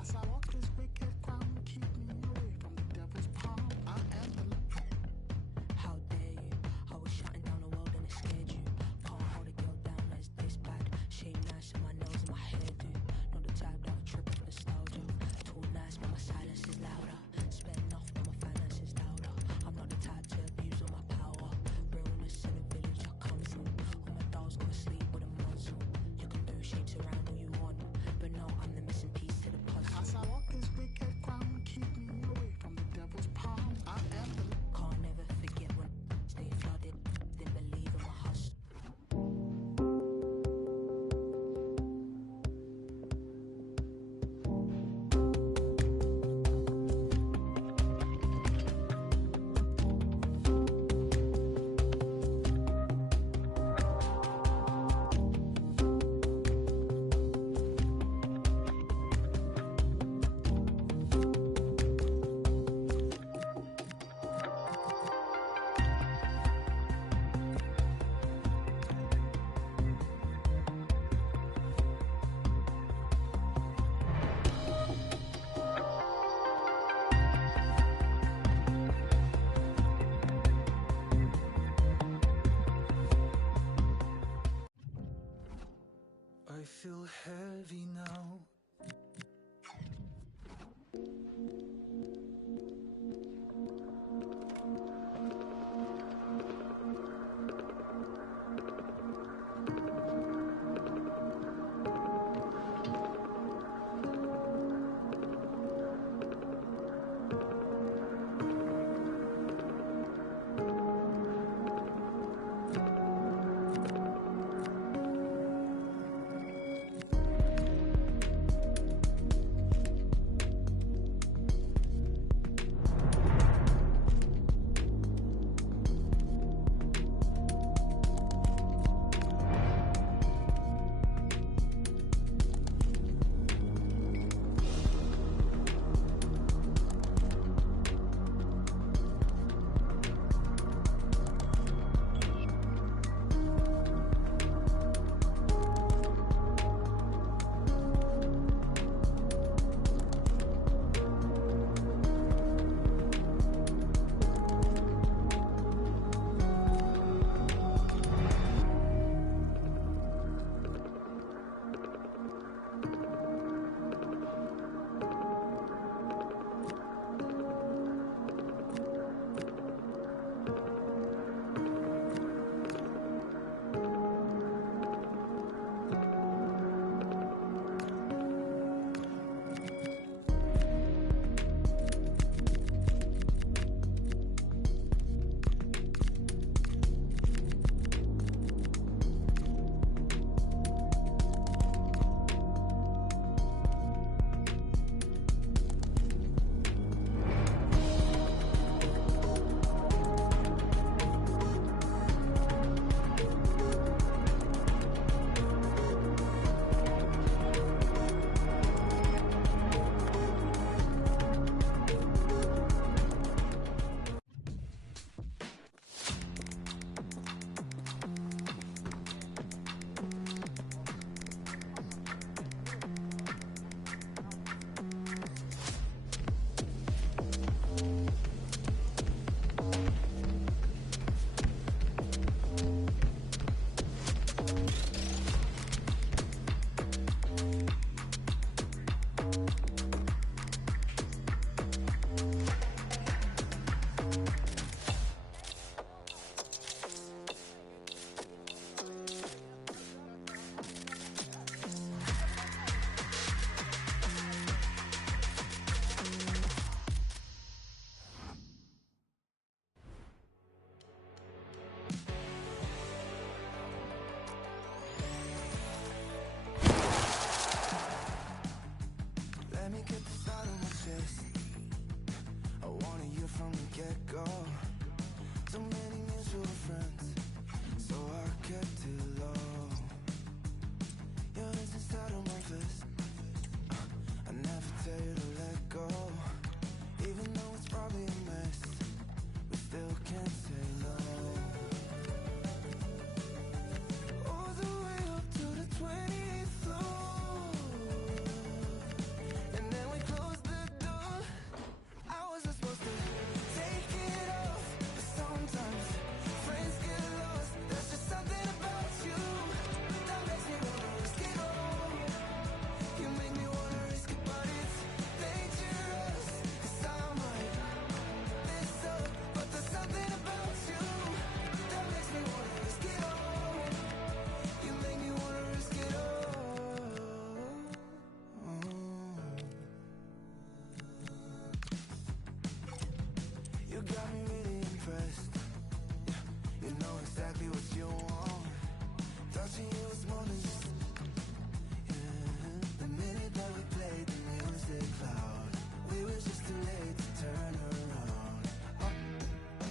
As I walk this wicked ground, keep me away from the devil's palm. I am the How dare you? I was shutting down the world and it scared you. Can't hold a girl down as this bad. Shame nice in my nose and my hairdo. Not the type that would trip off nostalgia. Too nice but my silence is louder. Spend enough but my finances louder. I'm not the type to abuse all my power. Realness in the village I come from. All my dolls go to sleep with a muzzle. You can do shapes around all you want, but no, I'm the missing piece to the puzzle. As I walk this wicked ground, keep me away from the devil's palm. I am the Can't never forget when stay flooded. Didn't believe in my hustle. I feel heavy now.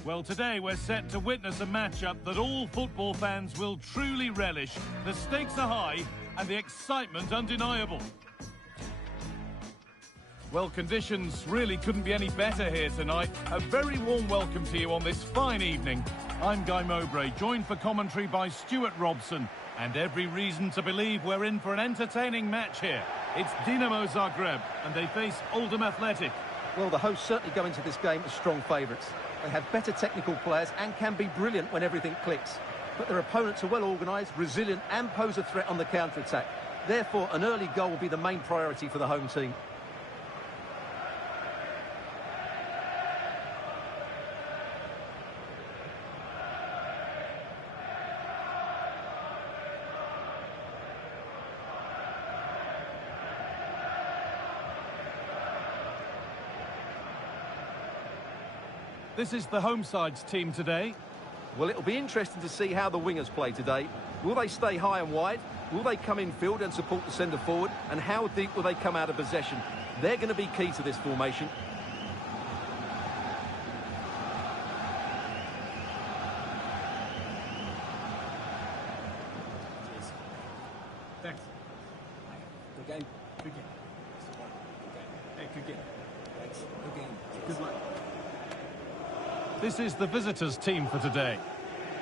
Well, today we're set to witness a matchup that all football fans will truly relish. The stakes are high and the excitement undeniable. Well, conditions really couldn't be any better here tonight. A very warm welcome to you on this fine evening. I'm Guy Mowbray, joined for commentary by Stuart Robson. And every reason to believe we're in for an entertaining match here. It's Dinamo Zagreb, and they face Oldham Athletic. Well, the hosts certainly go into this game as strong favourites. They have better technical players and can be brilliant when everything clicks. But their opponents are well organised, resilient and pose a threat on the counter-attack. Therefore, an early goal will be the main priority for the home team. This is the home side's team today. Well, it'll be interesting to see how the wingers play today. Will they stay high and wide? Will they come in field and support the centre forward? And how deep will they come out of possession? They're going to be key to this formation. Thanks. Good game. Good game. Hey, good game. Thanks. Good game. Good luck. This is the visitors' team for today.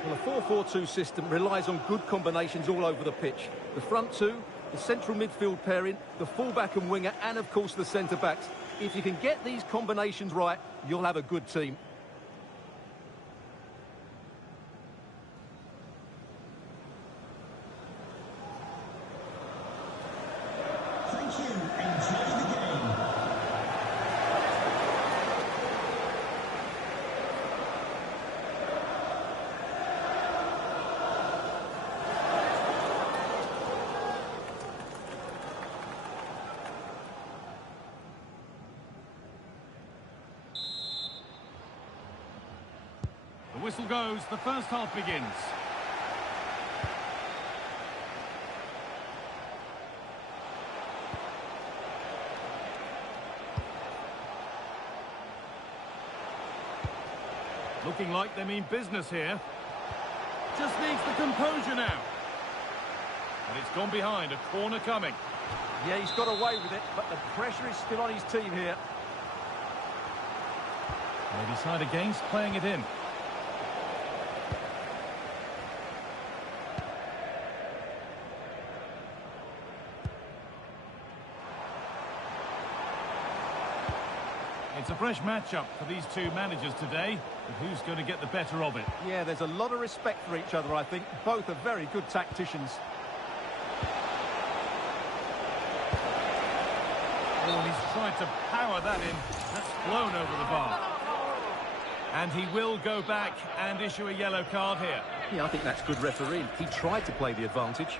Well, a 4-4-2 system relies on good combinations all over the pitch. The front two, the central midfield pairing, the fullback and winger, and of course the centre-backs. If you can get these combinations right, you'll have a good team. Thank you. Enjoy the game. The whistle goes, the first half begins. Looking like they mean business here. Just needs the composure now. And it's gone behind, a corner coming. Yeah, he's got away with it, but the pressure is still on his team here. They decide against playing it in. It's a fresh matchup for these two managers today, but who's going to get the better of it? Yeah, there's a lot of respect for each other, I think. Both are very good tacticians. Oh, and he's tried to power that in. That's flown over the bar. And he will go back and issue a yellow card here. Yeah, I think that's good refereeing. He tried to play the advantage.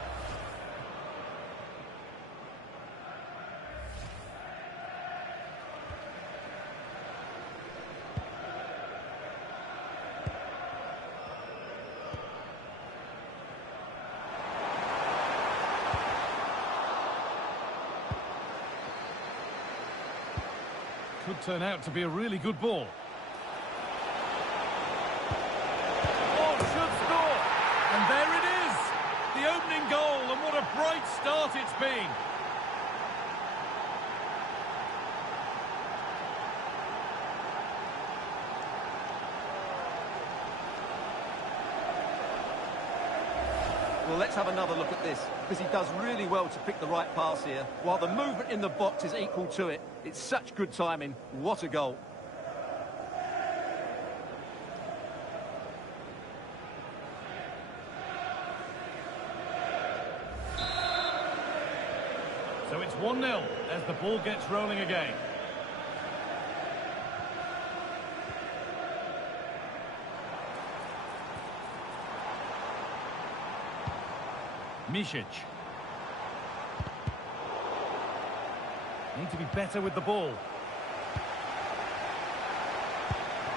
Could turn out to be a really good ball. Oh, should score! And there it is! The opening goal, and what a bright start it's been! Well, let's have another look at this, because he does really well to pick the right pass here, while the movement in the box is equal to it. It's such good timing. What a goal. So it's 1-0 as the ball gets rolling again. Misic. Need to be better with the ball.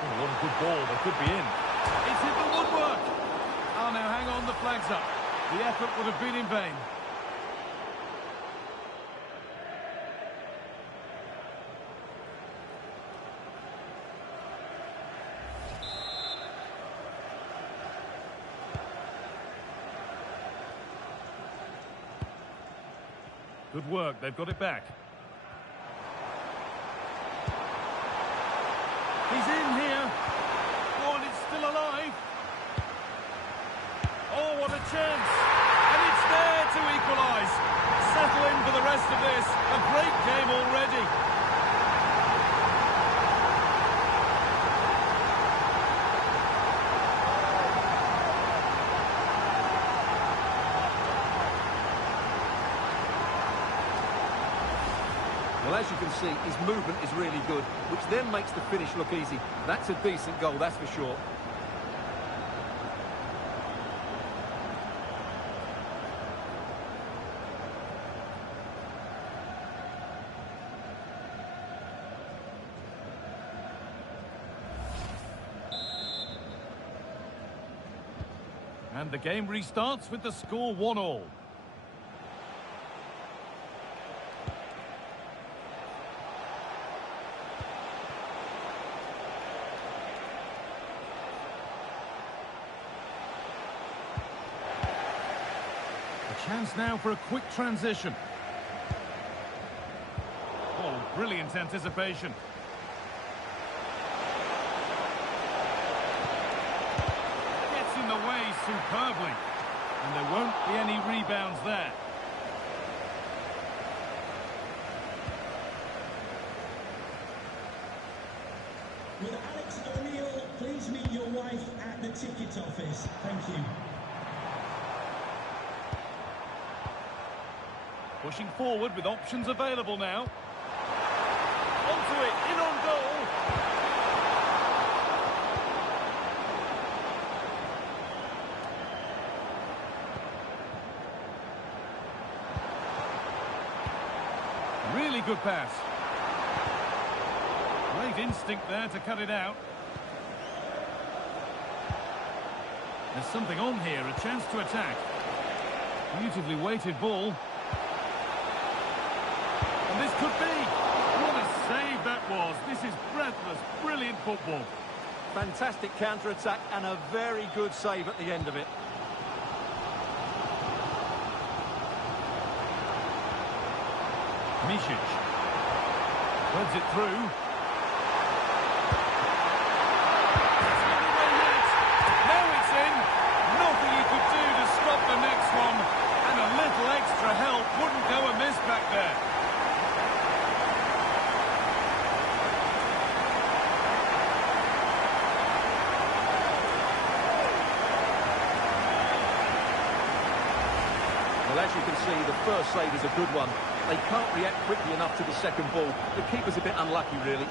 Oh, what a good ball. They could be in. It's hit the woodwork. Oh, now hang on, the flag's up. The effort would have been in vain. Good work, they've got it back. He's in here. Oh, and it's still alive. Oh, what a chance. And it's there to equalise. Settle in for the rest of this. A great game already. Well, as you can see, his movement is really good, which then makes the finish look easy. That's a decent goal, that's for sure. And the game restarts with the score 1-1. Chance now for a quick transition. Oh, brilliant anticipation. Gets in the way superbly. And there won't be any rebounds there. Will Alex O'Neill please meet your wife at the ticket office? Thank you. Pushing forward with options available now. Onto it, in on goal. Really good pass. Great instinct there to cut it out. There's something on here, a chance to attack. Beautifully weighted ball. And this could be. What a save that was. This is breathless, brilliant football. Fantastic counter-attack and a very good save at the end of it. Misic. Threads it through. Now it's in. Nothing he could do to stop the next one. And a little extra help wouldn't go amiss back there. Well, as you can see, the first save is a good one. They can't react quickly enough to the second ball. The keeper's a bit unlucky, really.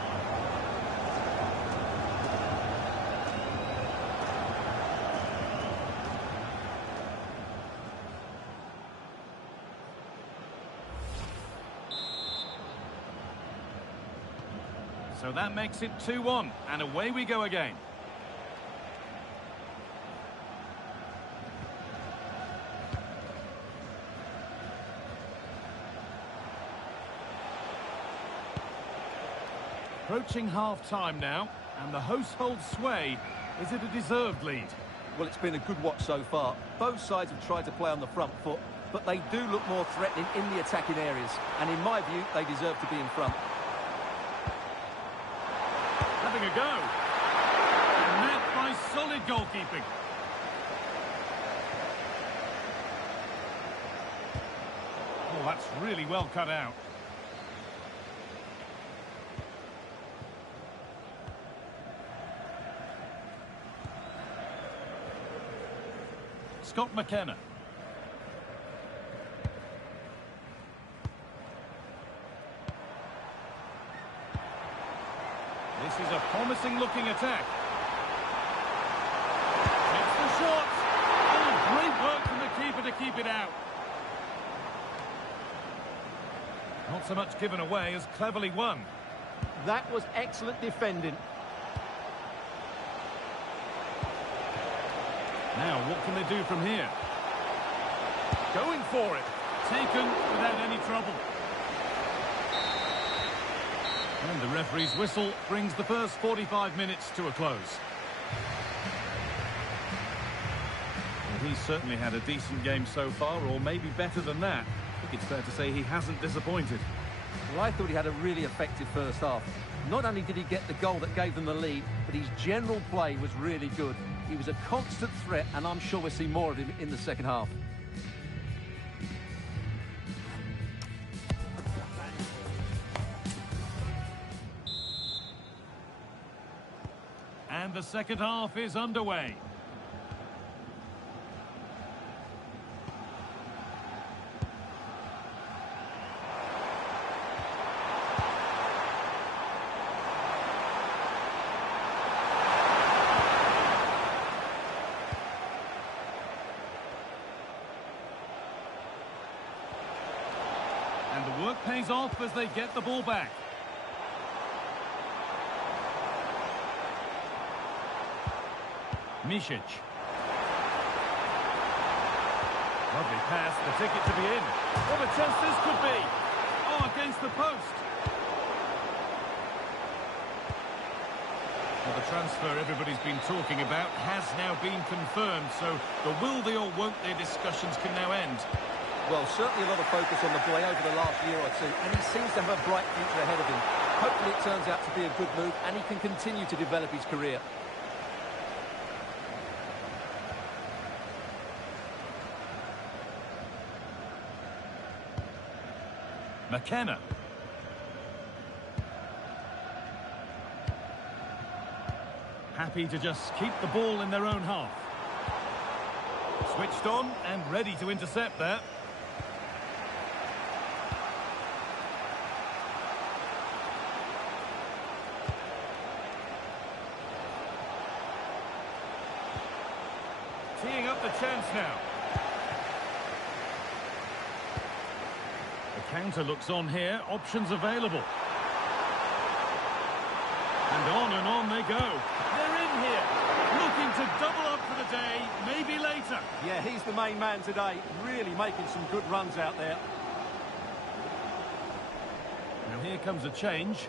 So that makes it 2-1, and away we go again. Approaching half-time now, and the hosts hold sway. Is it a deserved lead? Well, it's been a good watch so far. Both sides have tried to play on the front foot, but they do look more threatening in the attacking areas. And in my view, they deserve to be in front. Having a go. And met by solid goalkeeping. Oh, that's really well cut out. Scott McKenna. This is a promising-looking attack. It's the shot. Oh, great work from the keeper to keep it out. Not so much given away as cleverly won. That was excellent defending. Now, what can they do from here? Going for it. Taken without any trouble. And the referee's whistle brings the first 45 minutes to a close. Well, he's certainly had a decent game so far, or maybe better than that. I think it's fair to say he hasn't disappointed. Well, I thought he had a really effective first half. Not only did he get the goal that gave them the lead, but his general play was really good. He was a constant threat, and I'm sure we'll see more of him in the second half. And the second half is underway. And the work pays off as they get the ball back. Misic. Lovely pass, the ticket to be in. What a chance this could be. Oh, against the post. Well, the transfer everybody's been talking about has now been confirmed, so the will they or won't they discussions can now end. Well, certainly a lot of focus on the boy over the last year or two, and he seems to have a bright future ahead of him. Hopefully it turns out to be a good move, and he can continue to develop his career. McKenna. Happy to just keep the ball in their own half. Switched on and ready to intercept there. Teeing up the chance now. The counter looks on here, options available. And on they go. They're in here, looking to double up for the day, maybe later. Yeah, he's the main man today, really making some good runs out there. Now here comes a change.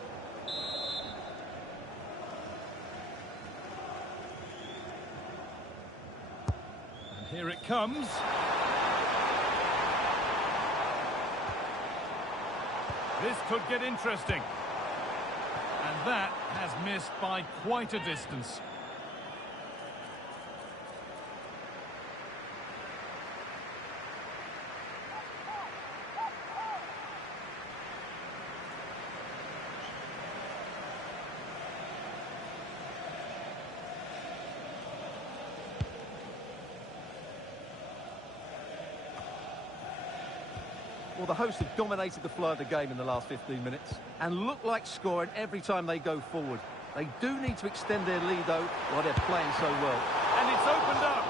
And here it comes. This could get interesting. And that has missed by quite a distance. Well, the hosts have dominated the flow of the game in the last 15 minutes and look like scoring every time they go forward. They do need to extend their lead, though, while they're playing so well. And it's opened up.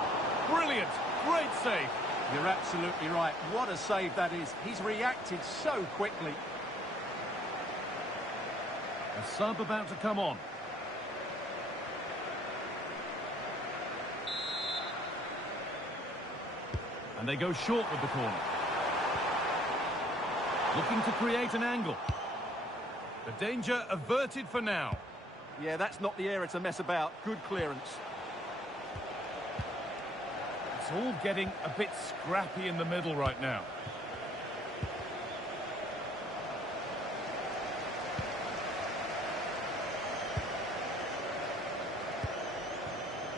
Brilliant. Great save. You're absolutely right. What a save that is. He's reacted so quickly. A sub about to come on. And they go short with the corner. Looking to create an angle. The danger averted for now. Yeah, that's not the area to mess about. Good clearance. It's all getting a bit scrappy in the middle right now.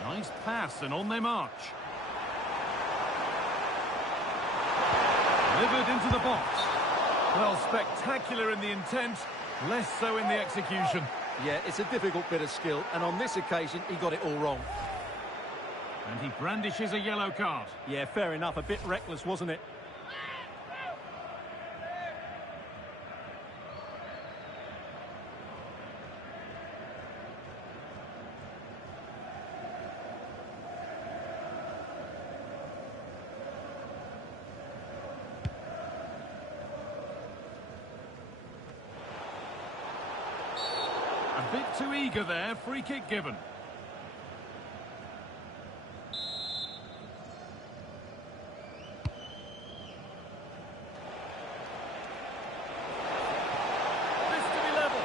Nice pass, and on they march. Delivered into the box. Well, spectacular in the intent, less so in the execution. Yeah, it's a difficult bit of skill, and on this occasion, he got it all wrong. And he brandishes a yellow card. Yeah, fair enough. A bit reckless, wasn't it? A bit too eager there, free kick given. This to be level.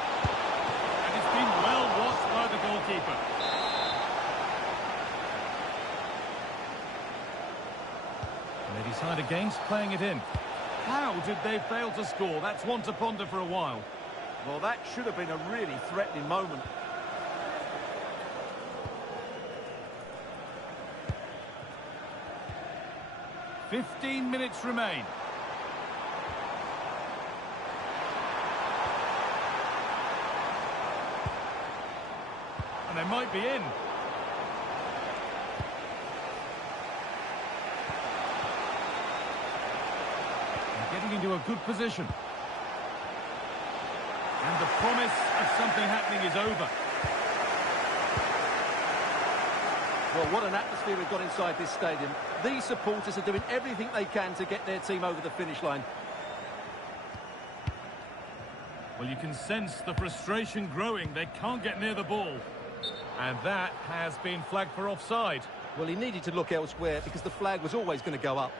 And it's been well watched by the goalkeeper. And they decide against playing it in. How did they fail to score? That's one to ponder for a while. Well, that should have been a really threatening moment. "15 minutes remain. And they might be in. They're getting into a good position. And the promise of something happening is over. Well, what an atmosphere we've got inside this stadium. These supporters are doing everything they can to get their team over the finish line. Well, you can sense the frustration growing. They can't get near the ball. And that has been flagged for offside. Well, he needed to look elsewhere because the flag was always going to go up.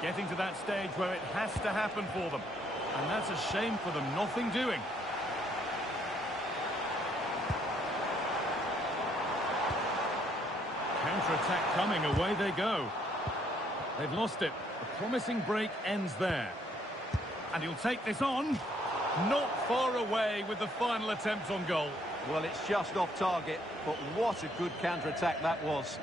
Getting to that stage where it has to happen for them. And that's a shame for them, nothing doing. Counter-attack coming, away they go. They've lost it. The promising break ends there. And he'll take this on. Not far away with the final attempt on goal. Well, it's just off target, but what a good counter-attack that was.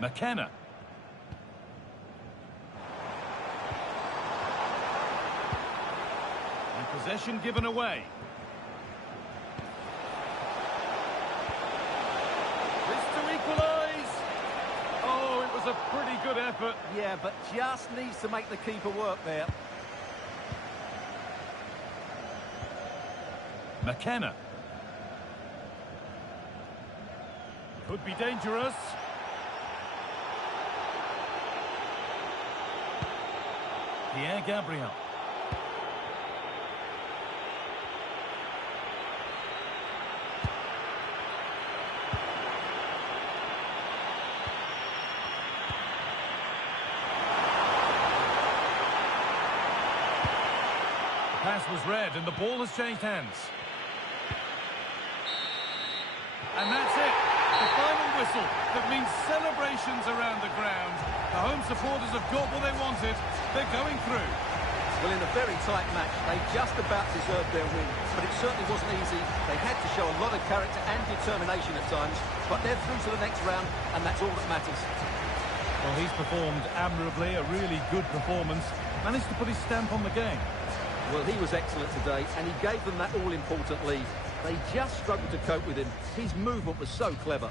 McKenna. And possession given away. This to equalise. Oh, it was a pretty good effort. Yeah, but just needs to make the keeper work there. McKenna. Could be dangerous. Pierre Gabriel. The pass was read and the ball has changed hands. And that's it. The final whistle that means celebrations around the ground. The home supporters have got what they wanted. They're going through. Well, in a very tight match, they just about deserved their win. But it certainly wasn't easy. They had to show a lot of character and determination at times. But they're through to the next round, and that's all that matters. Well, he's performed admirably, a really good performance. Managed to put his stamp on the game. Well, he was excellent today, and he gave them that all-important lead. They just struggled to cope with him. His movement was so clever.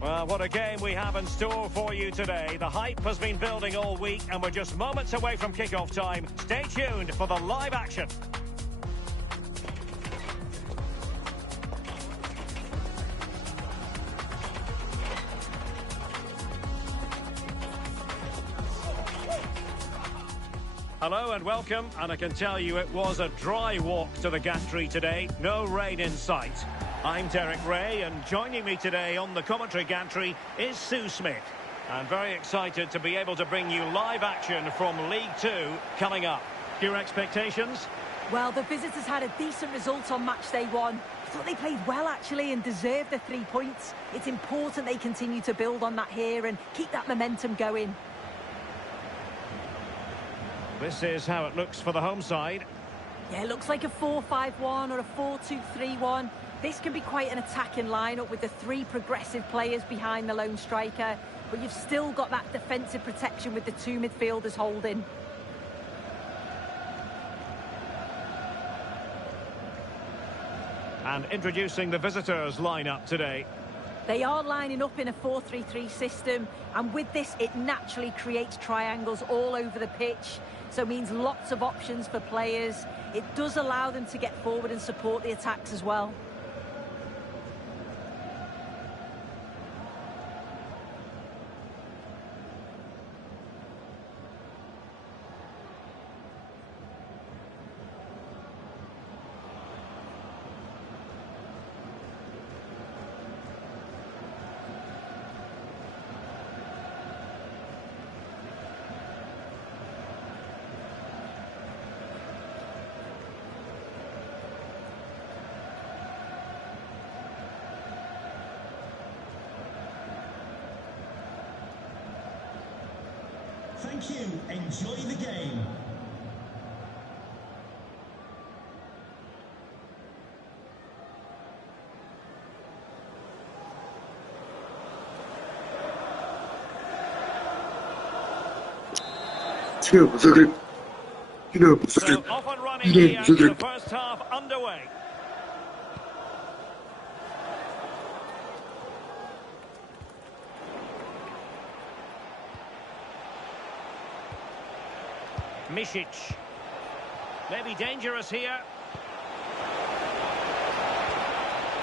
Well, what a game we have in store for you today. The hype has been building all week and we're just moments away from kick-off time. Stay tuned for the live action. Hello and welcome, and I can tell you it was a dry walk to the gantry today. No rain in sight. I'm Derek Ray, and joining me today on the commentary gantry is Sue Smith. I'm very excited to be able to bring you live action from League Two coming up. Your expectations? Well, the visitors had a decent result on match day one. I thought they played well, actually, and deserved the 3 points. It's important they continue to build on that here and keep that momentum going. This is how it looks for the home side. Yeah, it looks like a 4-5-1 or a 4-2-3-1. This can be quite an attacking lineup with the 3 progressive players behind the lone striker, but you've still got that defensive protection with the 2 midfielders holding. And introducing the visitors lineup today. They are lining up in a 4-3-3 system, and with this it naturally creates triangles all over the pitch, so it means lots of options for players. It does allow them to get forward and support the attacks as well. Thank you. Enjoy the game. Dinamo Zagreb. Dinamo Zagreb. So off and running here, the first half underway. Misic. Maybe dangerous here.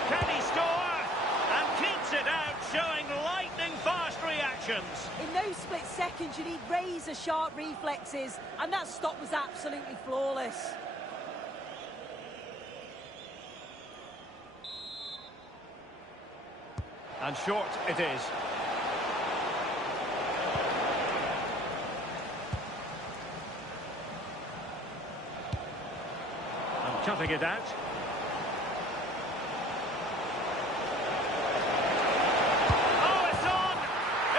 Can he score? And keeps it out, showing lightning-fast reactions. In those split seconds, you need razor-sharp reflexes, and that stop was absolutely flawless. And short it is. Cutting it out. Oh, it's on!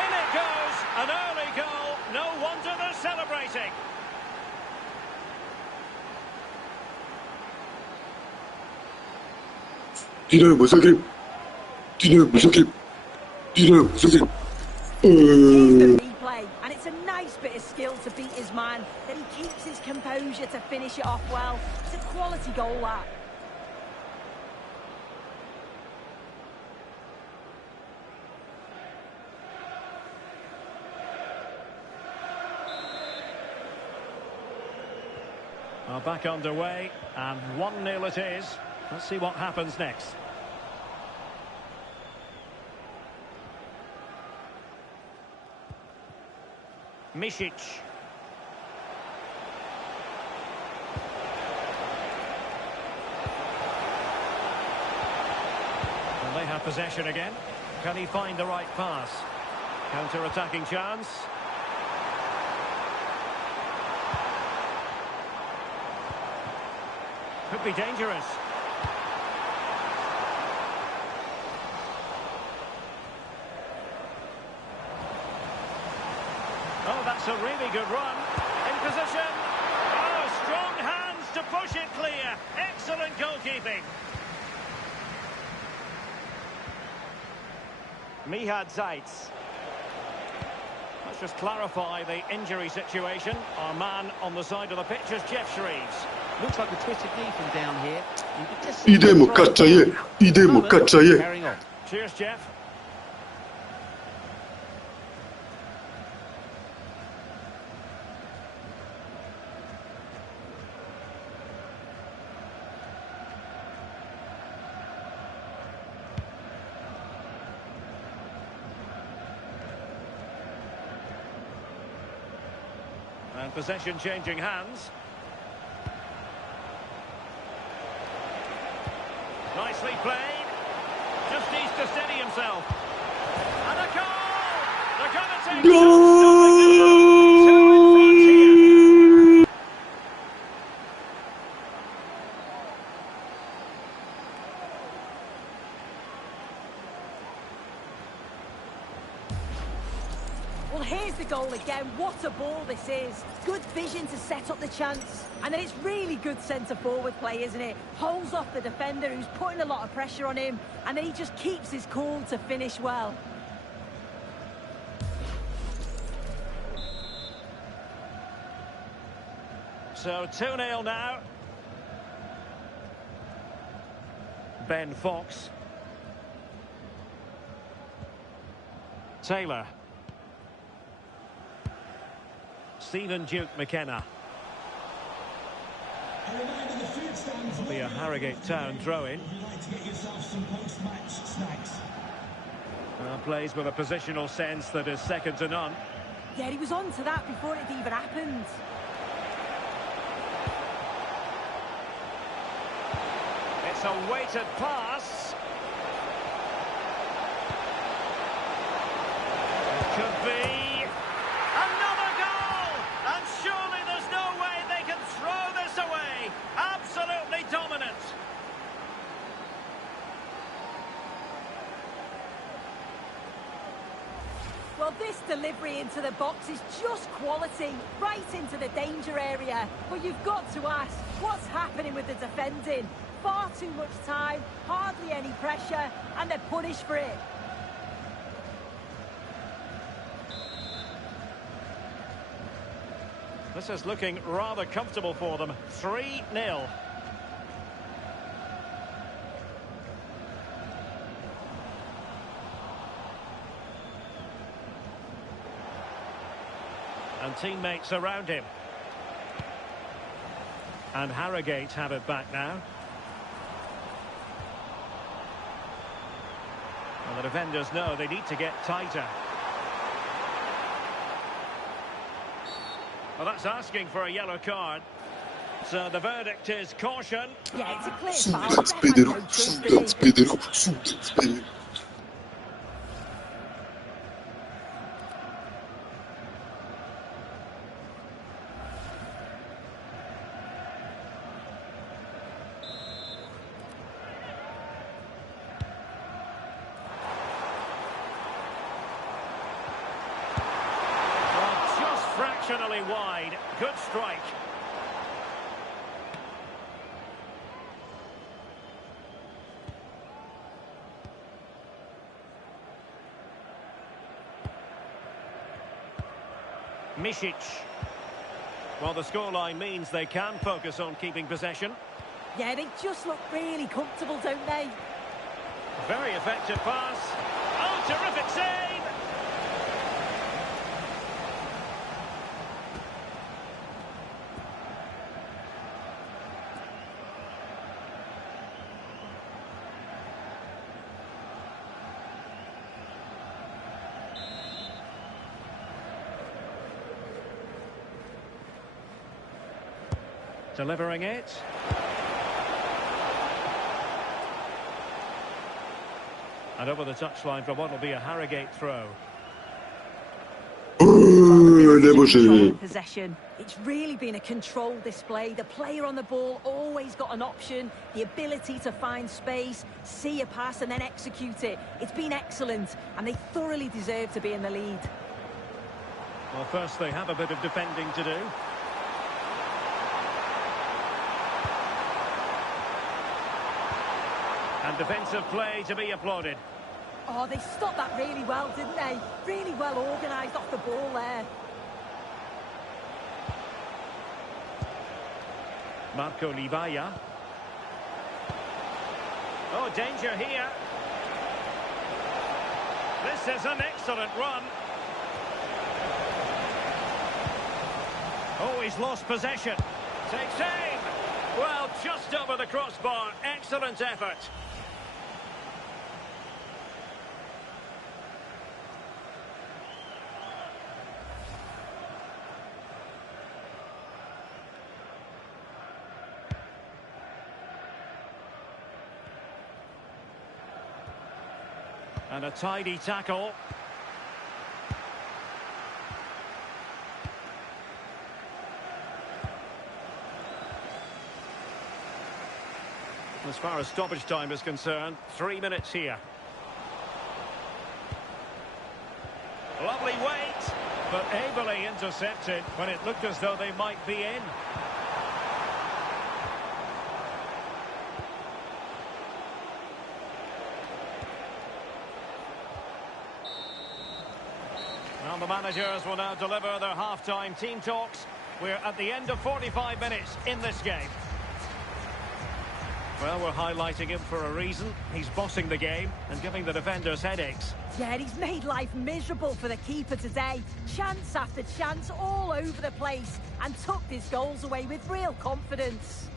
In it goes! An early goal. No wonder they're celebrating. Dinamo Zagreb. Dinamo Zagreb. Dinamo Zagreb. Here's the replay, and it's a nice bit of skill to beat his man. Then he keeps his composure to finish it off well. It's a quality goal, that. Well, back underway, and 1-0 it is. Let's see what happens next. Misic. And they have possession again. Can he find the right pass? Counter-attacking chance. Could be dangerous. Oh, that's a really good run. In position. Oh, strong hands to push it clear. Excellent goalkeeping. Mihad Zaitz. Let's just clarify the injury situation. Our man on the side of the pitch is Jeff Shreves. Looks like a twisted knee from down here. You could just see 이대모 가짜예. 이대모 가짜예. carrying on. Cheers, Jeff. And possession changing hands. Nicely played. Just needs to steady himself. And a goal! The commentator stopping it. Two in front here. Well, here's the goal again. What a ball this is. Good vision to set up the chance. And then it's really good centre-forward play, isn't it? Holds off the defender who's putting a lot of pressure on him. And then he just keeps his cool to finish well. So 2-0 now. Ben Fox. Taylor. Stephen Duke McKenna. It'll be a Harrogate Town throw-in. Plays with a positional sense that is second to none. Yeah, he was on to that before it even happened. It's a weighted pass. It could be another goal! And surely there's no way they can throw this away. Absolutely dominant. Well, this delivery into the box is just quality, right into the danger area. But you've got to ask, what's happening with the defending? Far too much time, hardly any pressure, and they're punished for it. This is looking rather comfortable for them. 3-0. And teammates around him. And Harrogate have it back now. And the defenders know they need to get tighter. Well, that's asking for a yellow card. So the verdict is caution. Yeah, it's a clear foul. Sundat Pedro, Sundat Pedro, Sundat Pedro. Fractionally wide. Good strike. Misic. Well, the scoreline means they can focus on keeping possession. Yeah, they just look really comfortable, don't they? Very effective pass. Oh, terrific save! Delivering it. And over the touchline for what will be a Harrogate throw. Possession. It's really been a controlled display. The player on the ball always got an option, the ability to find space, see a pass and then execute it. It's been excellent and they thoroughly deserve to be in the lead. Well, first they have a bit of defending to do. And defensive play to be applauded. Oh, they stopped that really well, didn't they? Really well organised off the ball there. Marco Livaya. Oh, danger here. This is an excellent run. Oh, he's lost possession. Takes aim. Well, just over the crossbar. Excellent effort. And a tidy tackle. As far as stoppage time is concerned, 3 minutes here. Lovely weight, but ably intercepted when it looked as though they might be in. Well, the managers will now deliver their half-time team talks. We're at the end of 45 minutes in this game. Well, we're highlighting him for a reason. He's bossing the game and giving the defenders headaches. Yeah, and he's made life miserable for the keeper today. Chance after chance all over the place and tucked his goals away with real confidence.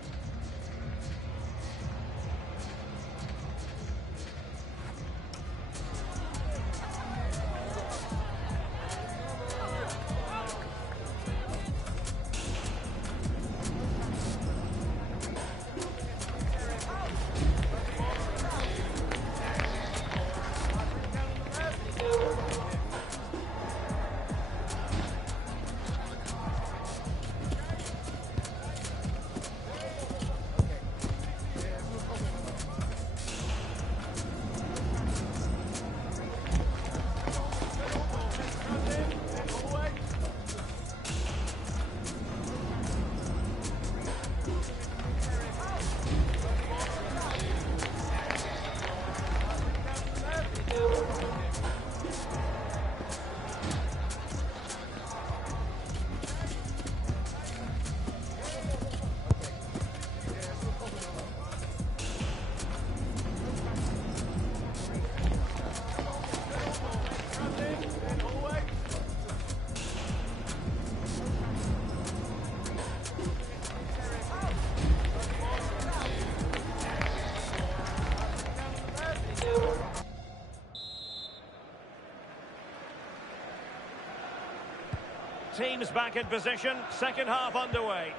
Teams back in position, second half underway.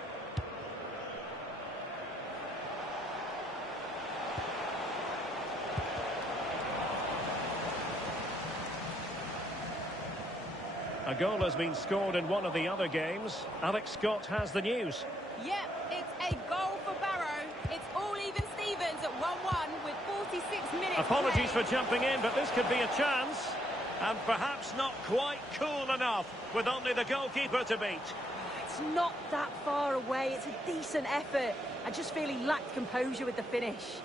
A goal has been scored in one of the other games. Alex Scott has the news. Yep, it's a goal for Barrow. It's all even Stevens at 1-1 with 46 minutes. Apologies for jumping in, but this could be a chance. And perhaps not quite cool enough with only the goalkeeper to beat. It's not that far away. It's a decent effort. I just feel he lacked composure with the finish.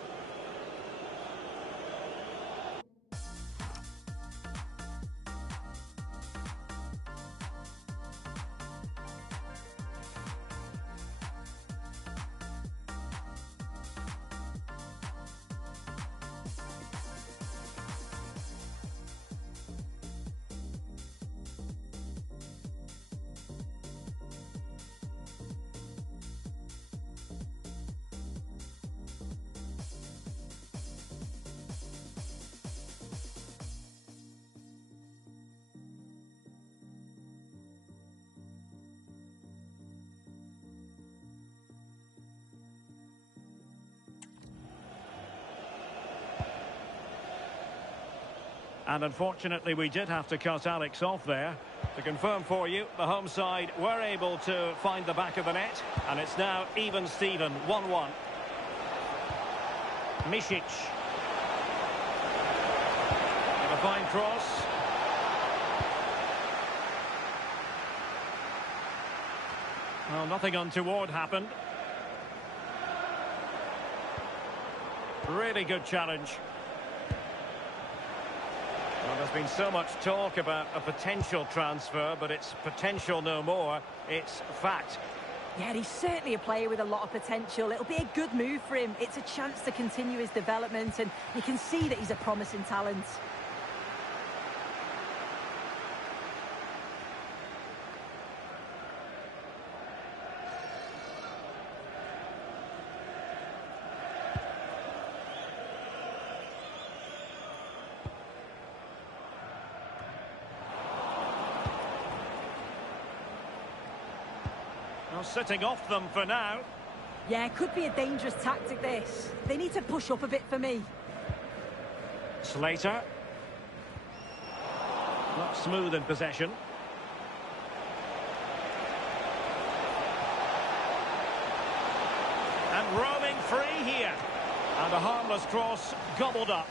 And unfortunately, we did have to cut Alex off there. To confirm for you, the home side were able to find the back of the net. And it's now even Steven, 1-1. Misic. And a fine cross. Well, nothing untoward happened. Really good challenge. Well, there's been so much talk about a potential transfer, but it's potential no more. It's fact. Yeah, he's certainly a player with a lot of potential. It'll be a good move for him. It's a chance to continue his development, and you can see that he's a promising talent. Well, sitting off them for now. Yeah, it could be a dangerous tactic, this. They need to push up a bit for me. Slater. Not smooth in possession. And roaming free here. And a harmless cross gobbled up.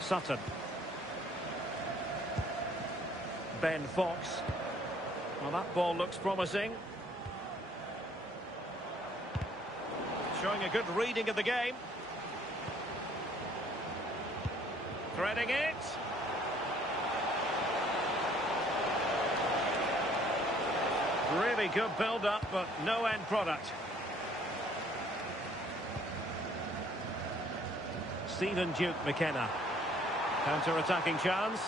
Sutton. Ben Fox. Well, that ball looks promising. Showing a good reading of the game. Threading it. Really good build-up, but no end product. Stephen Duke McKenna. Counter-attacking chance.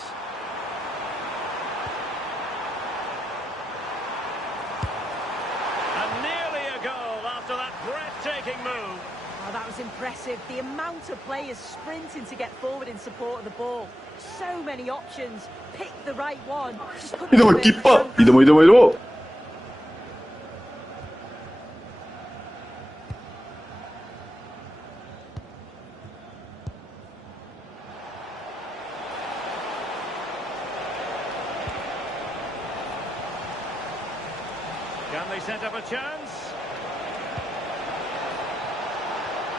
And nearly a goal after that breathtaking move. Oh, that was impressive. The amount of players sprinting to get forward in support of the ball. So many options. Pick the right one. Just couldn't 이놈의 do it. 기뻐! 이놈! Can they set up a chance?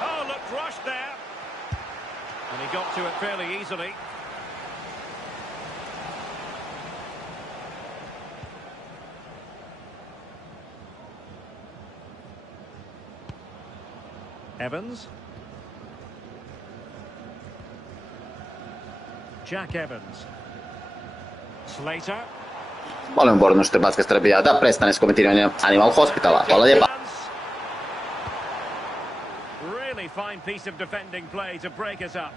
Oh, looked rushed there. And he got to it fairly easily. Evans. Jack Evans. Slater. Paljon pornosta basketball pitää prestane s komentiranje Animal Hospitala. Hvala lijepa. Really fine piece of defending play to break us up.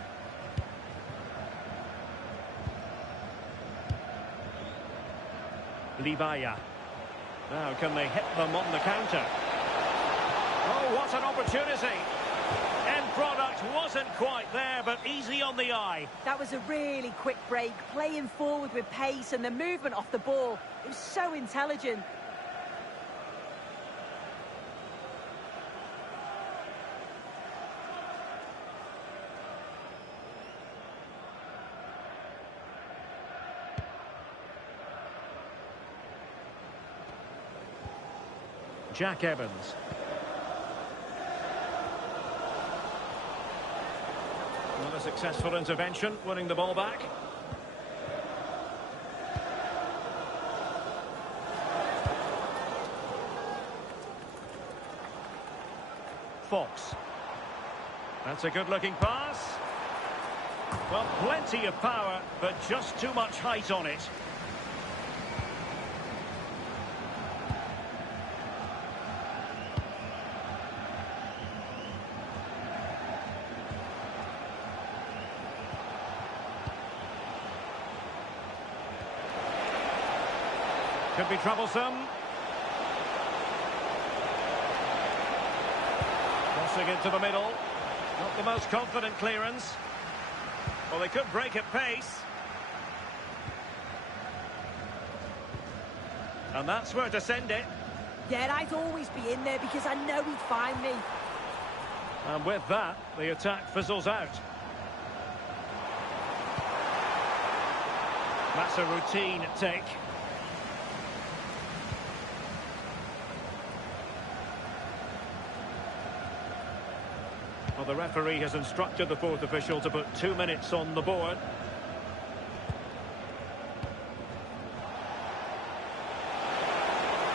Livaya. Now can they hit them on the counter? Oh, what an opportunity. End product wasn't quite there, but easy on the eye. That was a really quick break, playing forward with pace and the movement off the ball. It was so intelligent. Jack Evans. Not a successful intervention, winning the ball back. Fox. That's a good-looking pass. Well, plenty of power, but just too much height on it. Could be troublesome. Crossing into the middle. Not the most confident clearance. Well, they could break at pace. And that's where to send it. Yeah, I'd always be in there because I know he'd find me. And with that, the attack fizzles out. That's a routine take. Well, the referee has instructed the fourth official to put 2 minutes on the board.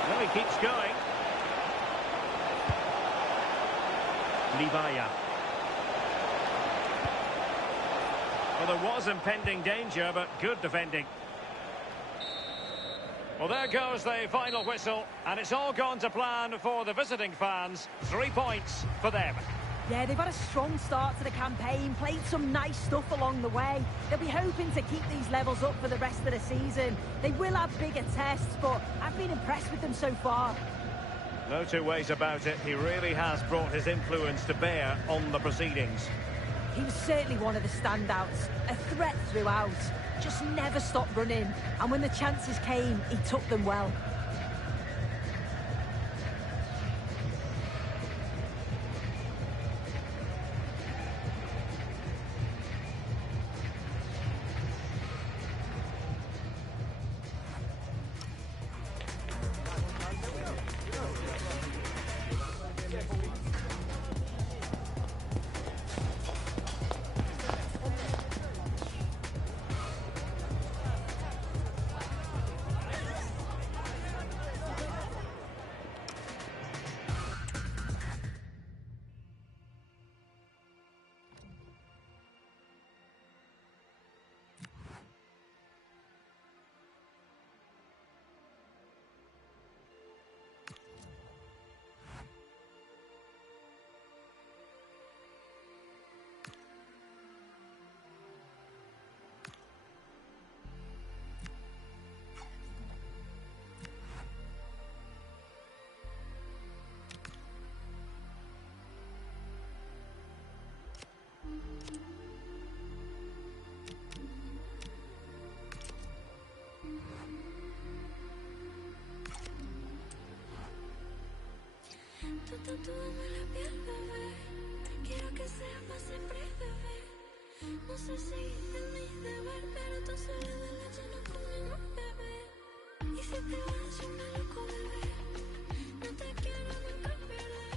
Well, he keeps going. Livaya. Well, there was impending danger, but good defending. Well, there goes the final whistle, and it's all gone to plan for the visiting fans. 3 points for them. Yeah, they've had a strong start to the campaign, played some nice stuff along the way. They'll be hoping to keep these levels up for the rest of the season. They will have bigger tests, but I've been impressed with them so far. No two ways about it. He really has brought his influence to bear on the proceedings. He was certainly one of the standouts, a threat throughout, just never stopped running. And when the chances came, he took them well. Tú tatúame la piel, bebé. Quiero que sea para siempre, bebé. No sé si es mi deber, pero tu soledad la lleno conmigo, bebé. Y si te vas, yo me loco, bebé. No te quiero nunca perder.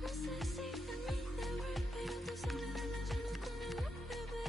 No sé si es mi deber, pero tu soledad la lleno conmigo, bebé.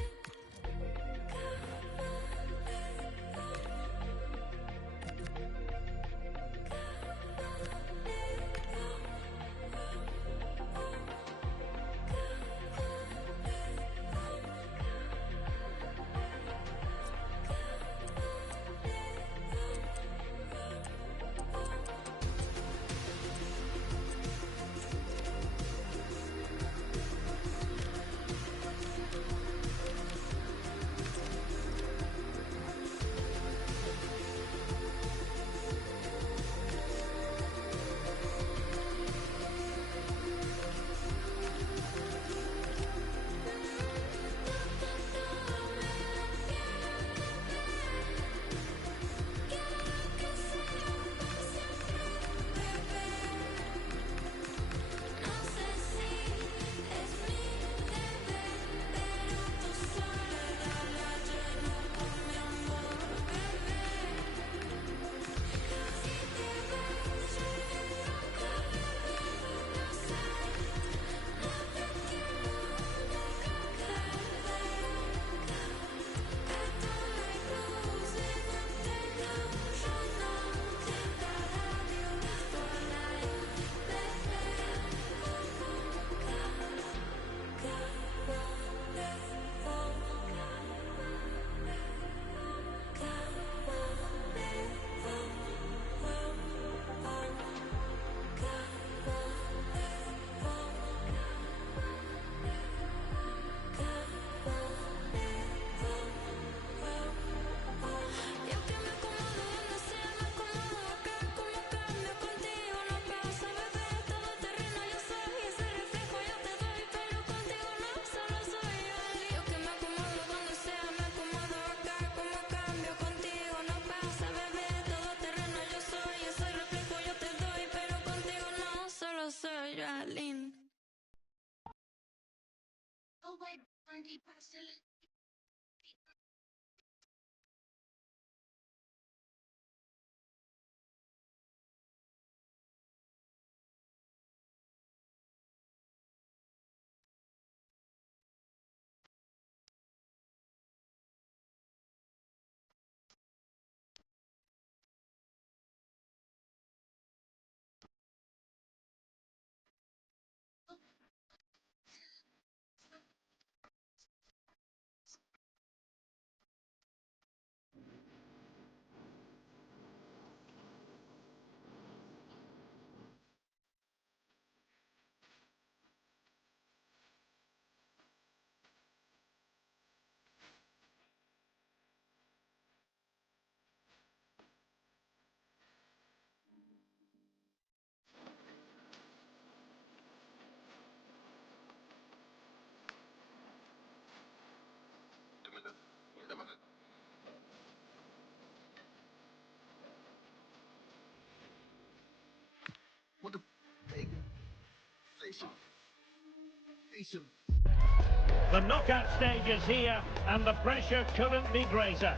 The knockout stage is here, and the pressure couldn't be greater.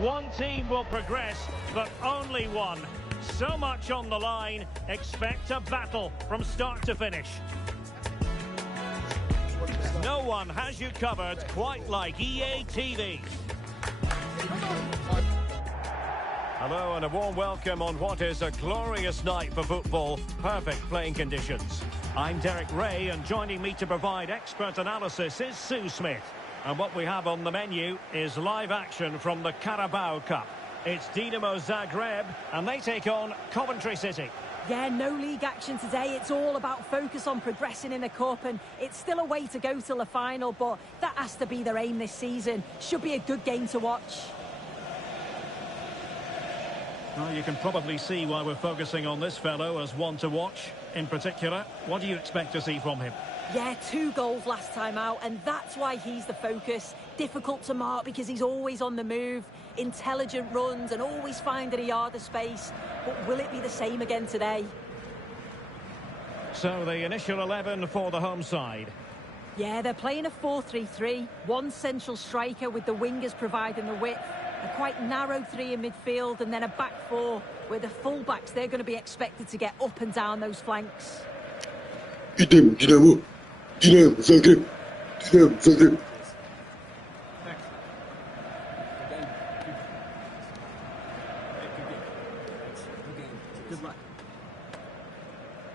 One team will progress, but only one. So much on the line. Expect a battle from start to finish. No one has you covered quite like EA TV. Hello and a warm welcome on what is a glorious night for football. Perfect playing conditions. I'm Derek Ray, and joining me to provide expert analysis is Sue Smith. And what we have on the menu is live action from the Carabao Cup. It's Dinamo Zagreb, and they take on Coventry City. Yeah, no league action today. It's all about focus on progressing in the Cup, and it's still a way to go till the final, but that has to be their aim this season. Should be a good game to watch. Well, you can probably see why we're focusing on this fellow as one to watch. In particular, what do you expect to see from him? Yeah, 2 goals last time out, and that's why he's the focus. Difficult to mark because he's always on the move, intelligent runs and always finding a yard of space. But will it be the same again today? So the initial 11 for the home side. Yeah, they're playing a 4-3-3. One central striker with the wingers providing the width. A quite narrow 3 in midfield, and then a back 4 where the full-backs, they're going to be expected to get up and down those flanks. Dinamo Zagreb. Dinamo Zagreb.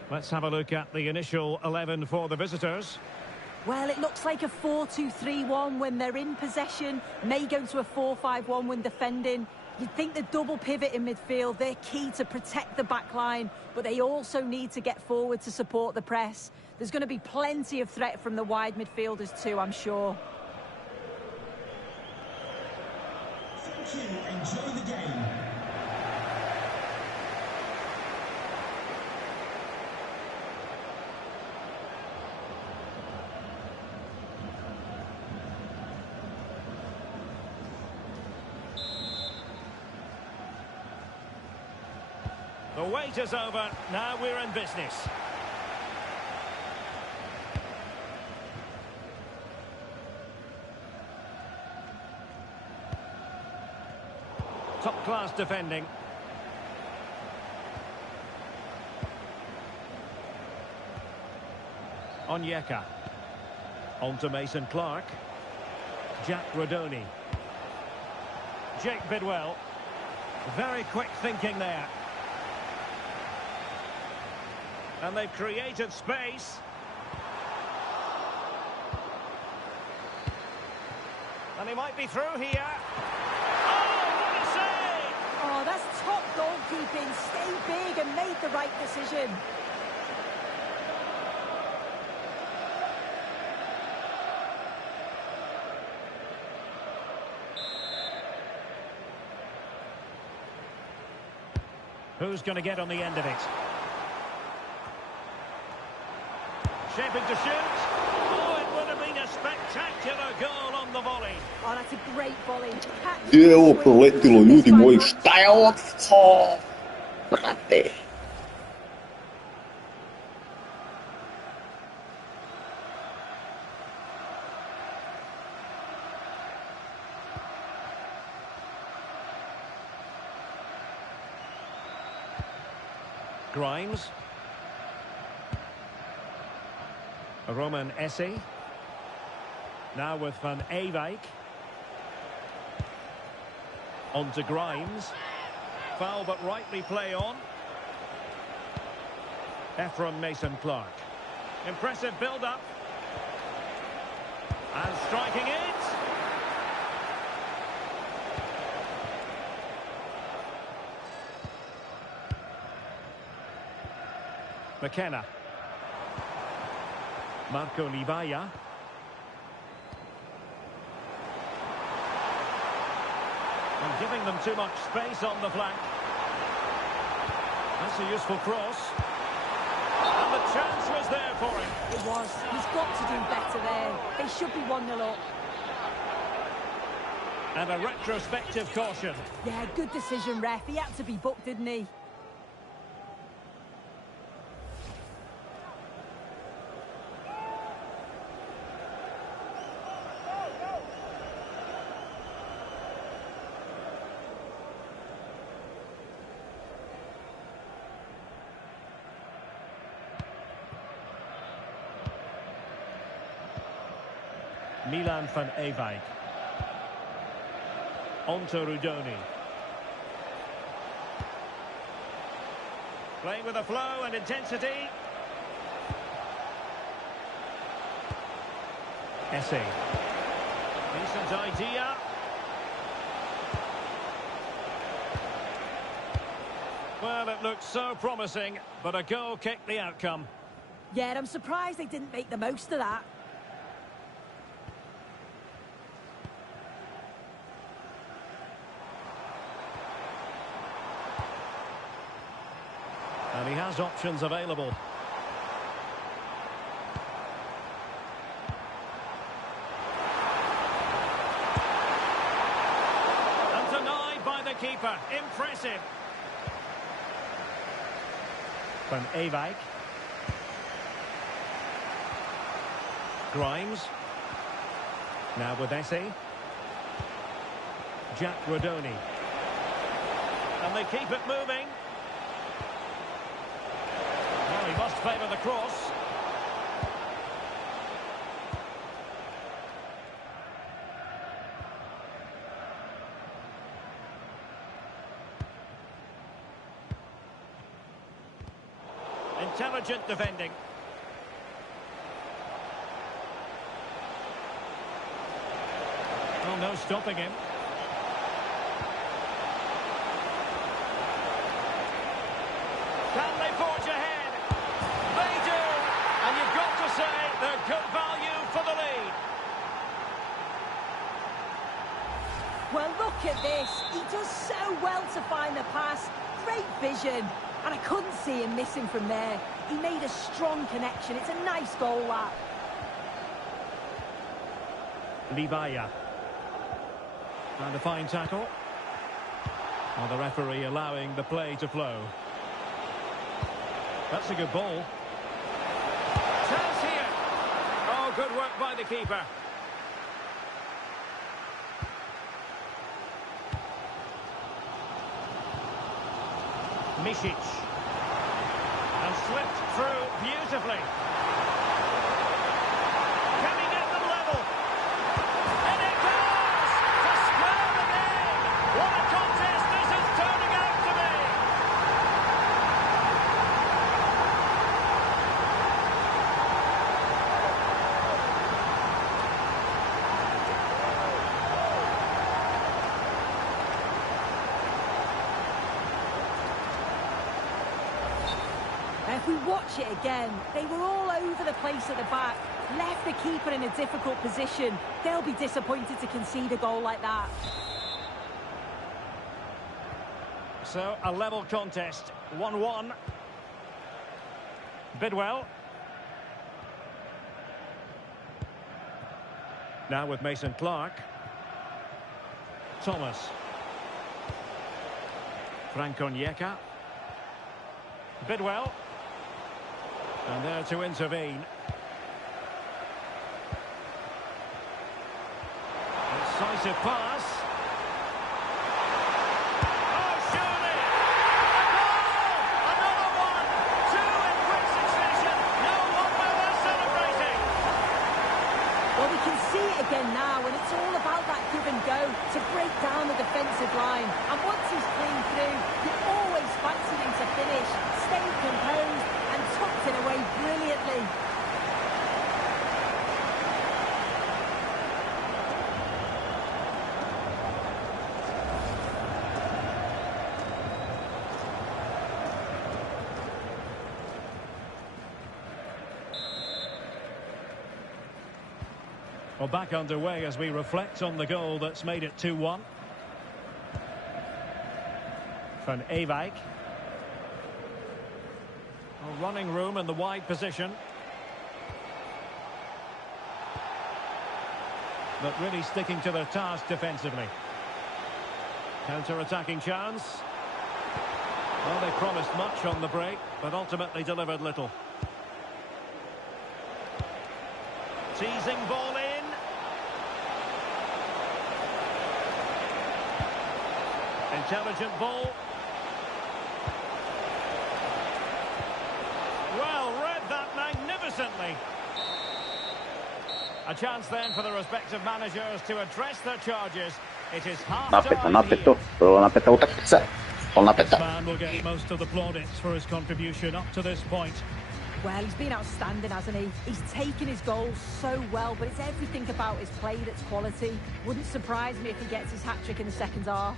Let's have a look at the initial 11 for the visitors. Well, it looks like a 4-2-3-1 when they're in possession. May go to a 4-5-1 when defending. You'd think the double pivot in midfield, they're key to protect the back line, but they also need to get forward to support the press. There's going to be plenty of threat from the wide midfielders too, I'm sure. Thank you. Enjoy the game. The wait is over. Now we're in business. Top-class defending. Onyeka. On to Mason Clark. Jack Rodoni. Jake Bidwell. Very quick thinking there. And they've created space. And he might be through here. Oh, what a save! Oh, that's top goalkeeping. Stayed big and made the right decision. Who's going to get on the end of it? Shaping to shoot. Oh, it would have been a spectacular goal on the volley. Oh, that's a great volley. Gdje je ovo proletilo, ljudi moji? Šta je ovo? Brate. Grimes. Roman Essie. Now with Van Ewijk. On to Grimes. Foul but rightly play on. Ephraim Mason Clark. Impressive build-up. And striking it. McKenna. Marco Livaya. And giving them too much space on the flank. That's a useful cross. And the chance was there for him. It was. He's got to do better there. They should be 1-0 up. And a retrospective caution. Yeah, good decision, ref. He had to be booked, didn't he? Milan van Ewijk. On to Rudoni. Playing with a flow and intensity. Esse. Decent idea. Well, it looked so promising, but a goal kicked the outcome. Yeah, I'm surprised they didn't make the most of that. And he has options available. And denied by the keeper. Impressive. Van Ewijk. Grimes. Now with Esse. Jack Rodoni. And they keep it moving. Well, he must favour the cross. Intelligent defending. Oh, no stopping him. Can they forge ahead? They do! And you've got to say they're good value for the lead. Well, look at this. He does so well to find the pass. Great vision. And I couldn't see him missing from there. He made a strong connection. It's a nice goal, that. Libaya. And a fine tackle. Well, the referee allowing the play to flow. That's a good ball. Chance here. Oh, good work by the keeper. Misic. And slipped through beautifully. Can he get them level? And it goes! To square the game! What a contest this is turning out to be! If we watch it again, they were all over the place at the back, left the keeper in a difficult position. They'll be disappointed to concede a goal like that. So, a level contest, 1-1. Bidwell. Now with Mason Clark. Thomas. Franco Onyeka. Bidwell. And there to intervene. Decisive pass. Oh, surely! A goal! Another one! Two in quick succession. No wonder they're celebrating. Well, we can see it again now, and it's all about that give and go to break down the defensive line. And once he's clean through, you always fancied him to finish, stayed composed, and tucked it away brilliantly. Well, back underway as we reflect on the goal that's made it 2-1. Van Ewijk. Running room in the wide position. But really sticking to their task defensively. Counter-attacking chance. Well, they promised much on the break, but ultimately delivered little. Teasing ball in. Intelligent ball. Well, read that magnificently. A chance then for the respective managers to address their charges. It is half Napettu. Tuolla napetta utakitsa. On napetta. This man will get most of the plaudits for his contribution up to this point. Well, he's been outstanding, hasn't he? He's taken his goals so well, but it's everything about his play that's quality. Wouldn't surprise me if he gets his hat-trick in the second half.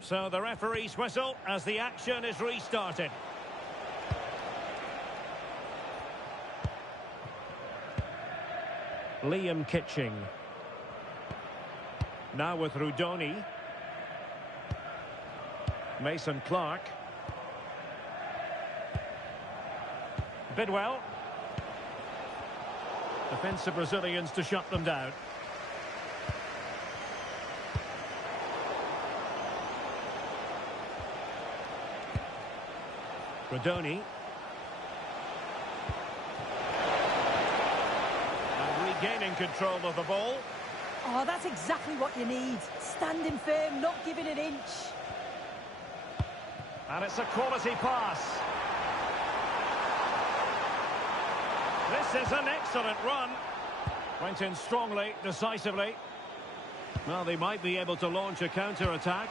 So the referee's whistle as the action is restarted. Liam Kitching. Now with Rudoni. Mason Clark. Bidwell. Defensive Brazilians to shut them down. Rudoni. And regaining control of the ball. Oh, that's exactly what you need. Standing firm, not giving an inch. And it's a quality pass. This is an excellent run. Went in strongly, decisively. Well, they might be able to launch a counter-attack.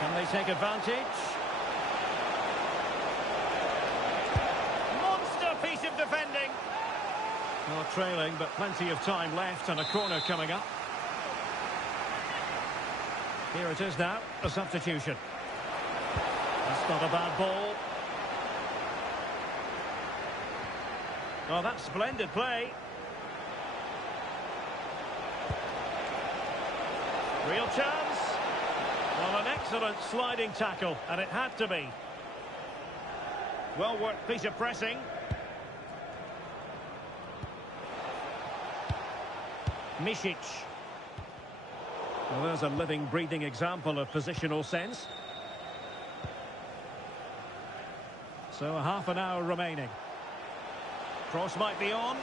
Can they take advantage? Piece of defending. Not trailing, but plenty of time left and a corner coming up. Here it is now, a substitution. That's not a bad ball. Oh, that's splendid play. Real chance. Well, an excellent sliding tackle, and it had to be. Well worked piece of pressing. Misic. Well, there's a living, breathing example of positional sense. So half an hour remaining. Cross might be on.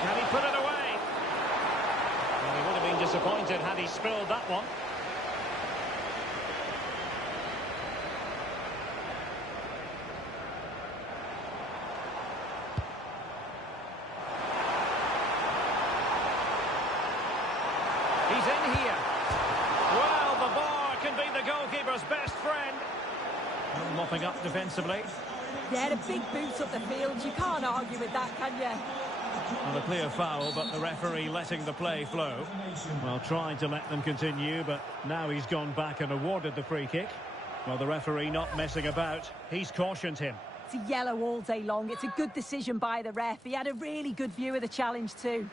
Can he put it away? Well, he would have been disappointed had he spilled that one. He's in here. Well, the bar can be the goalkeeper's best friend. Mopping up defensively. Yeah, the big boots up the field. You can't argue with that, can you? Well, a clear foul, but the referee letting the play flow. Well, trying to let them continue, but now he's gone back and awarded the free kick. Well, the referee not messing about. He's cautioned him. It's a yellow all day long. It's a good decision by the ref. He had a really good view of the challenge too.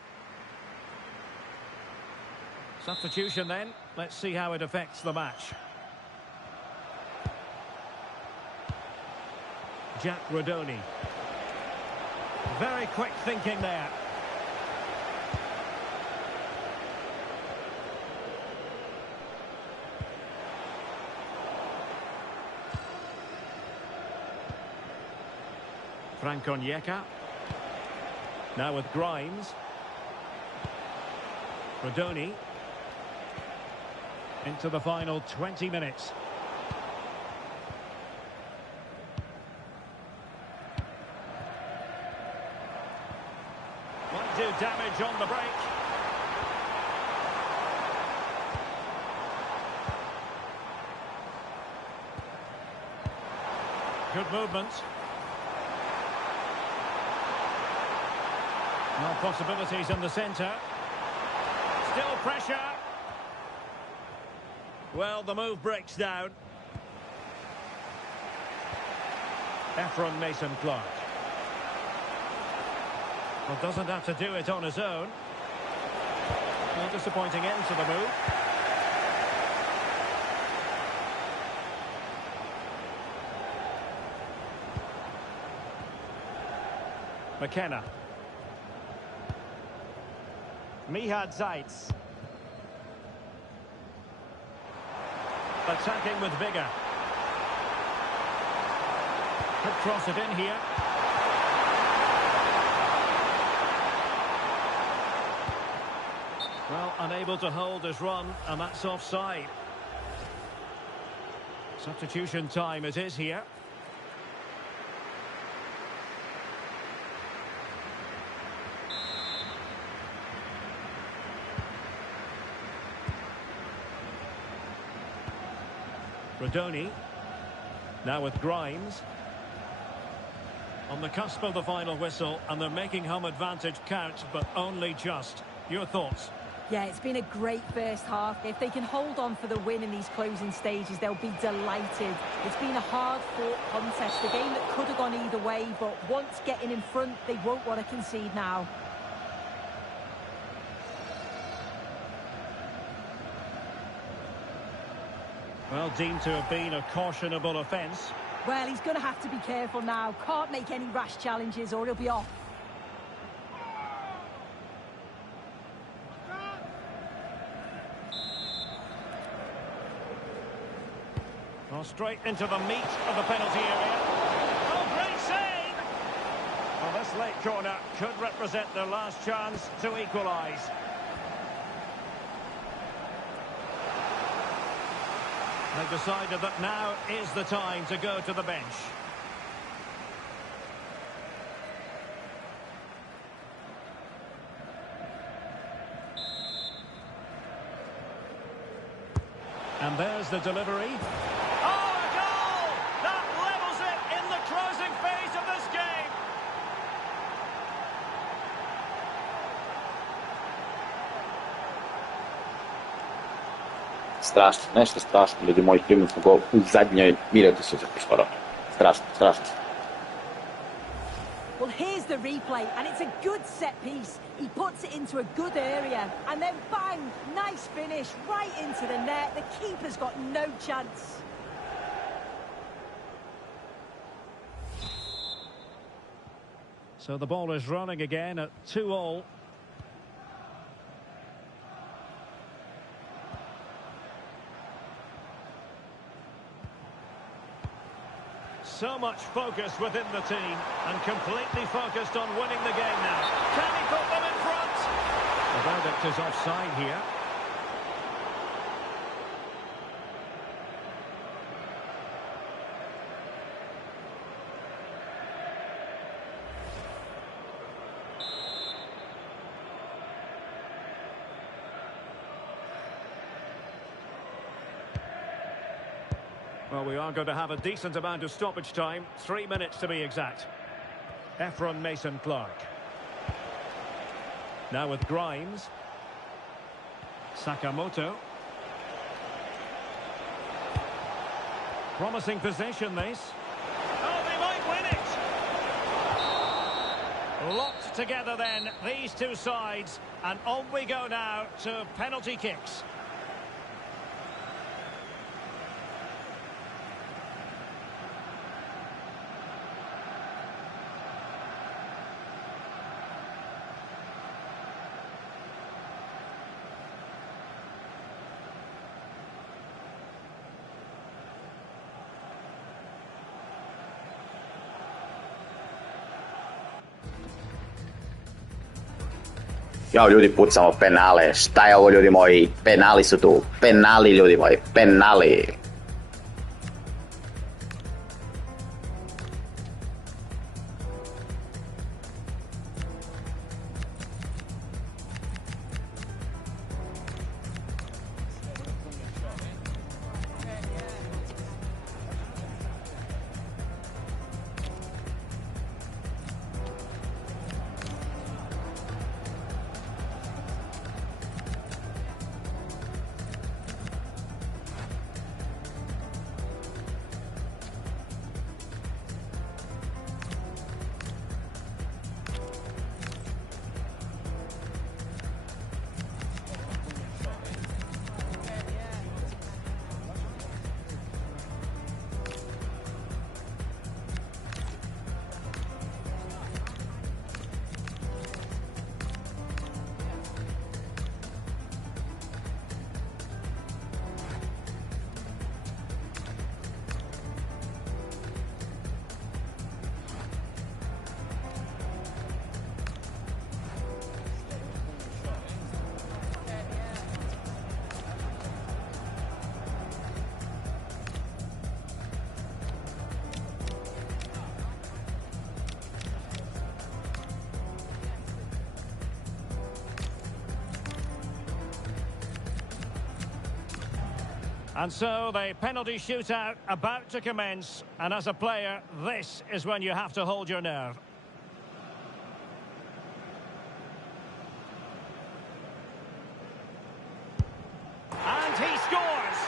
Substitution then. Let's see how it affects the match. Jack Rudoni. Very quick thinking there. Franco Onyeka. Now with Grimes. Rudoni. Into the final 20 minutes. Might do damage on the break. Good movement. No possibilities in the centre. Still pressure. Well, the move breaks down. Ephron Mason Clark. Well, doesn't have to do it on his own. No disappointing end to the move. McKenna. Mihad Zaitz. Attacking with vigour. Could cross it in here. Well, unable to hold his run, and that's offside. Substitution time it is here. Rodoni. Now with Grimes. On the cusp of the final whistle, and they're making home advantage count, but only just. Your thoughts? Yeah, it's been a great first half. If they can hold on for the win in these closing stages, they'll be delighted. It's been a hard-fought contest, a game that could have gone either way, but once getting in front, they won't want to concede now. Well, deemed to have been a cautionable offence. Well, he's going to have to be careful now. Can't make any rash challenges or he'll be off. Well, straight into the meat of the penalty area. Oh, great save! Well, this late corner could represent their last chance to equalise. They've decided that now is the time to go to the bench. And there's the delivery. Oh, a goal! That levels it in the closing phase of this game. Strašno, nešto strašno, ljudi moji, primili smo gol u zadnjoj minuti su skoro. Strašno, strašno. Well, here's the replay, and it's a good set piece. He puts it into a good area, and then bang, nice finish, right into the net. The keeper's got no chance. So the ball is running again at 2-2. So much focus within the team, and completely focused on winning the game now. Can he put them in front? The verdict is offside here. Well, we are going to have a decent amount of stoppage time. 3 minutes to be exact. Efron Mason-Clark. Now with Grimes. Sakamoto. Promising position, this. Oh, they might win it! Locked together then, these two sides. And on we go now to penalty kicks. Jao, ljudi, pucamo penale. Šta je ovo, ljudi moji? Penali su tu. Penali, ljudi moji. Penali. And so the penalty shootout about to commence. And as a player, this is when you have to hold your nerve. And he scores!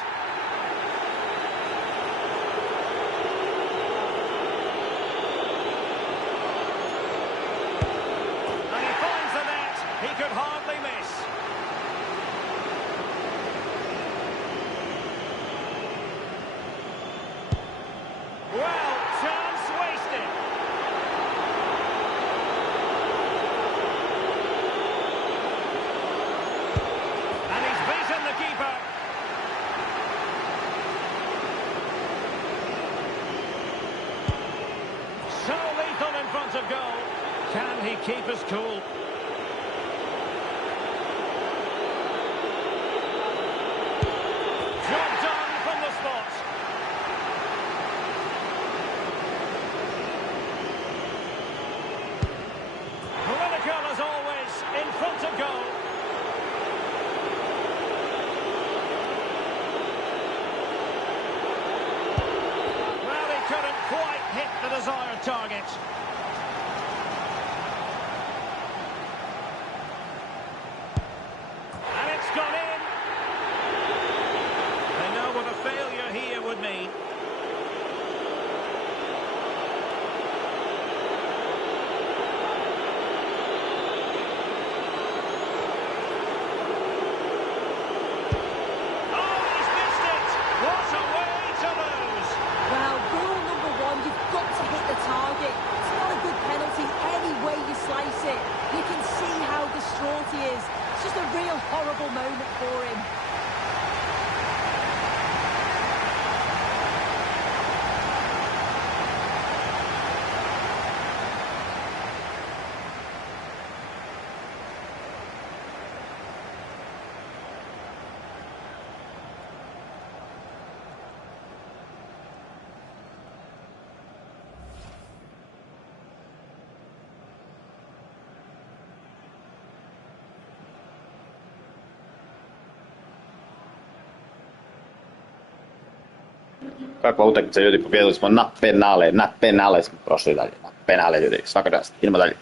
And he finds the net. He could hardly miss. Well, chance wasted. And he's beaten the keeper. So lethal in front of goal. Can he keep his cool? Job done from the spot. Clinical as always, in front of goal. Well, he couldn't quite hit the desired target. And it's gone in. They know what a failure here would mean. Well, rule number one, you've got to hit the target. It's not a good penalty any way you slice it. You can see how distraught he is. It's just a real horrible moment for him. Kakva utakmica ljudi pobijedili smo na penale smo prošli dalje, na penale ljudi, svaka čast, idemo dalje.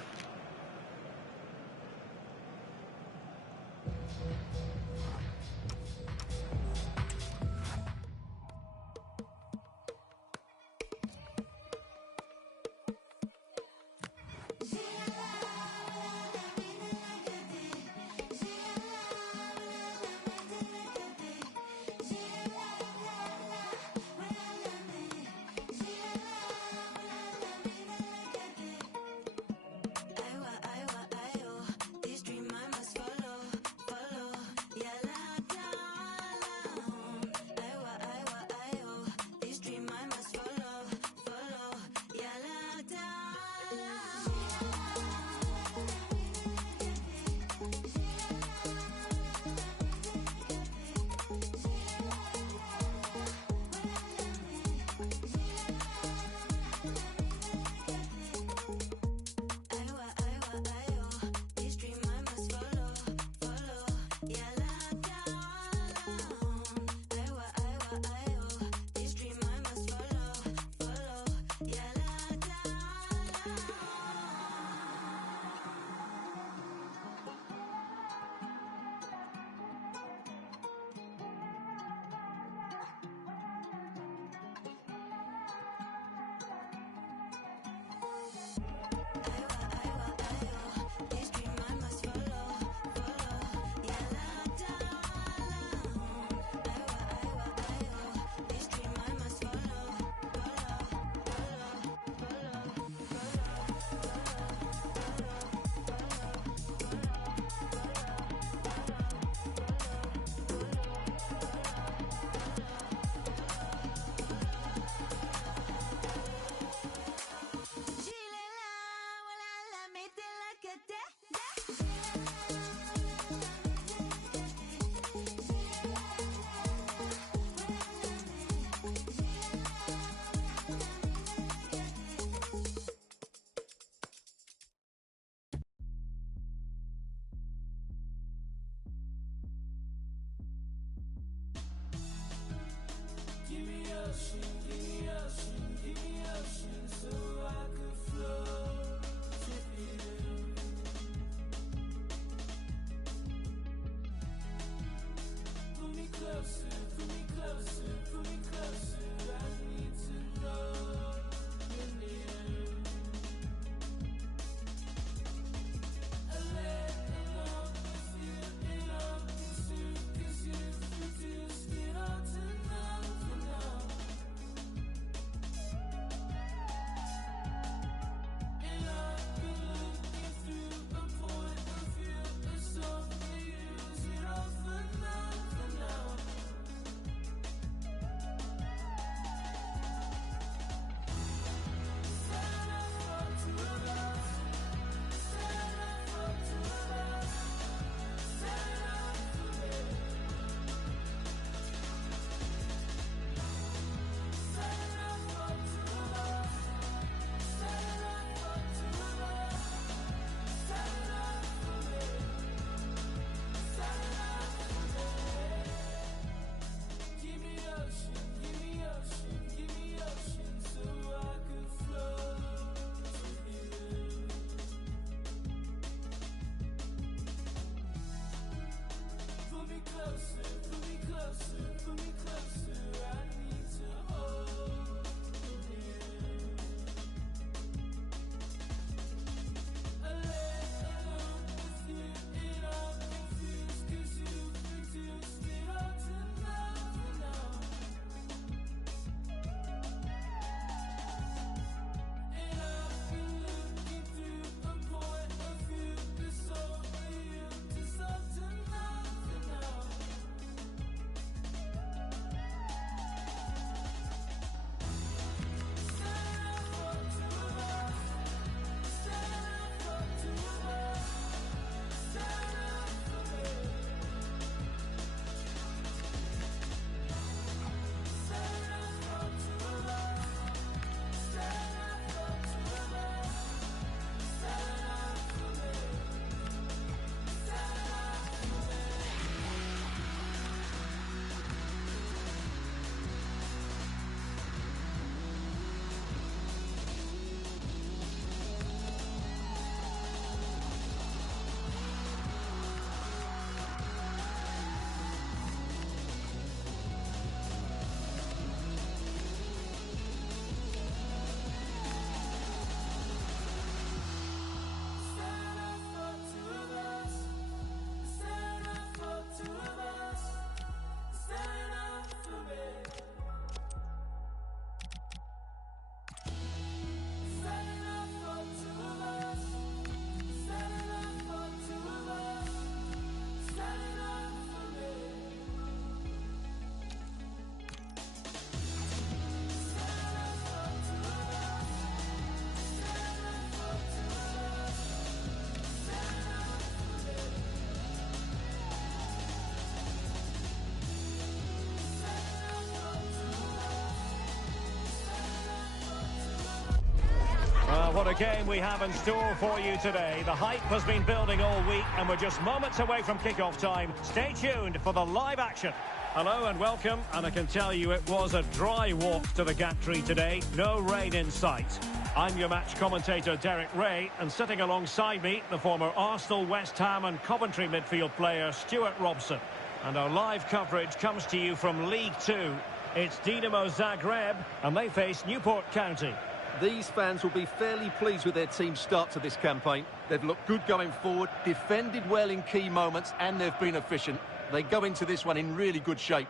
what a game we have in store for you today. The hype has been building all week and we're just moments away from kick-off time. Stay tuned for the live action. Hello and welcome, and I can tell you it was a dry walk to the gantry today. No rain in sight. I'm your match commentator Derek Ray, and sitting alongside me, the former Arsenal, West Ham and Coventry midfield player Stuart Robson. And our live coverage comes to you from League Two. It's Dinamo Zagreb, and they face Newport County. These fans will be fairly pleased with their team's start to this campaign. They've looked good going forward, defended well in key moments, and they've been efficient. They go into this one in really good shape.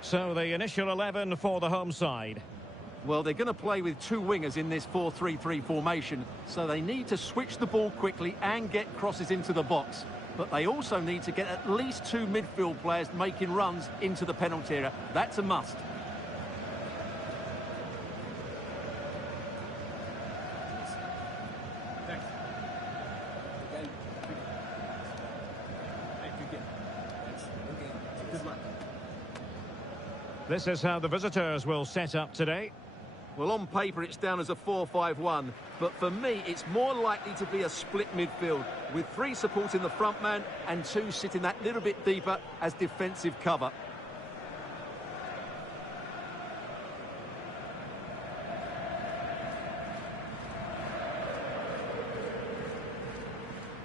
So the initial 11 for the home side. Well, they're going to play with two wingers in this 4-3-3 formation, so they need to switch the ball quickly and get crosses into the box. But they also need to get at least two midfield players making runs into the penalty area. That's a must. This is how the visitors will set up today. Well, on paper, it's down as a 4-5-1. But for me, it's more likely to be a split midfield, with three supporting the front man and two sitting that little bit deeper as defensive cover.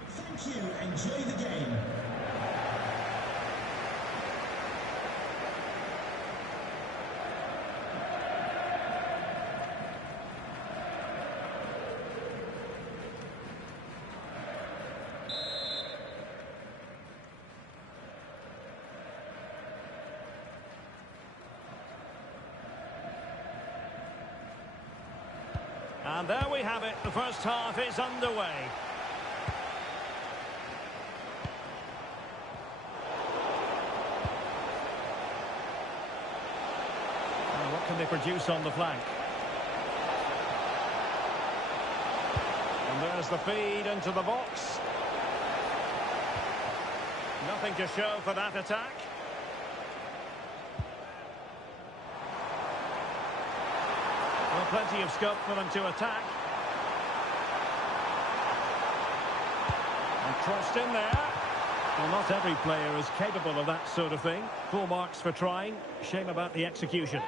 Thank you. Enjoy the game. And there we have it. The first half is underway. And what can they produce on the flank? And there's the feed into the box. Nothing to show for that attack. Plenty of scope for them to attack. And crossed in there. Well, not every player is capable of that sort of thing. Full marks for trying. Shame about the execution.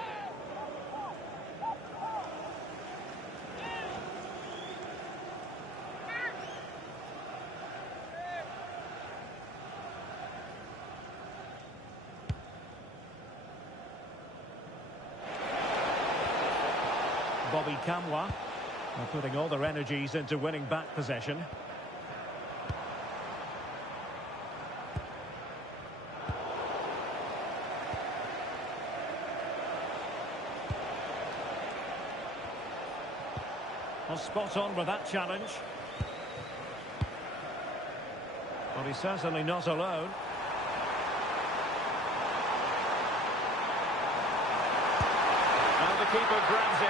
Bobby Kamwa are putting all their energies into winning back possession. Well, spot on with that challenge. But he's certainly not alone. And the keeper grabs it.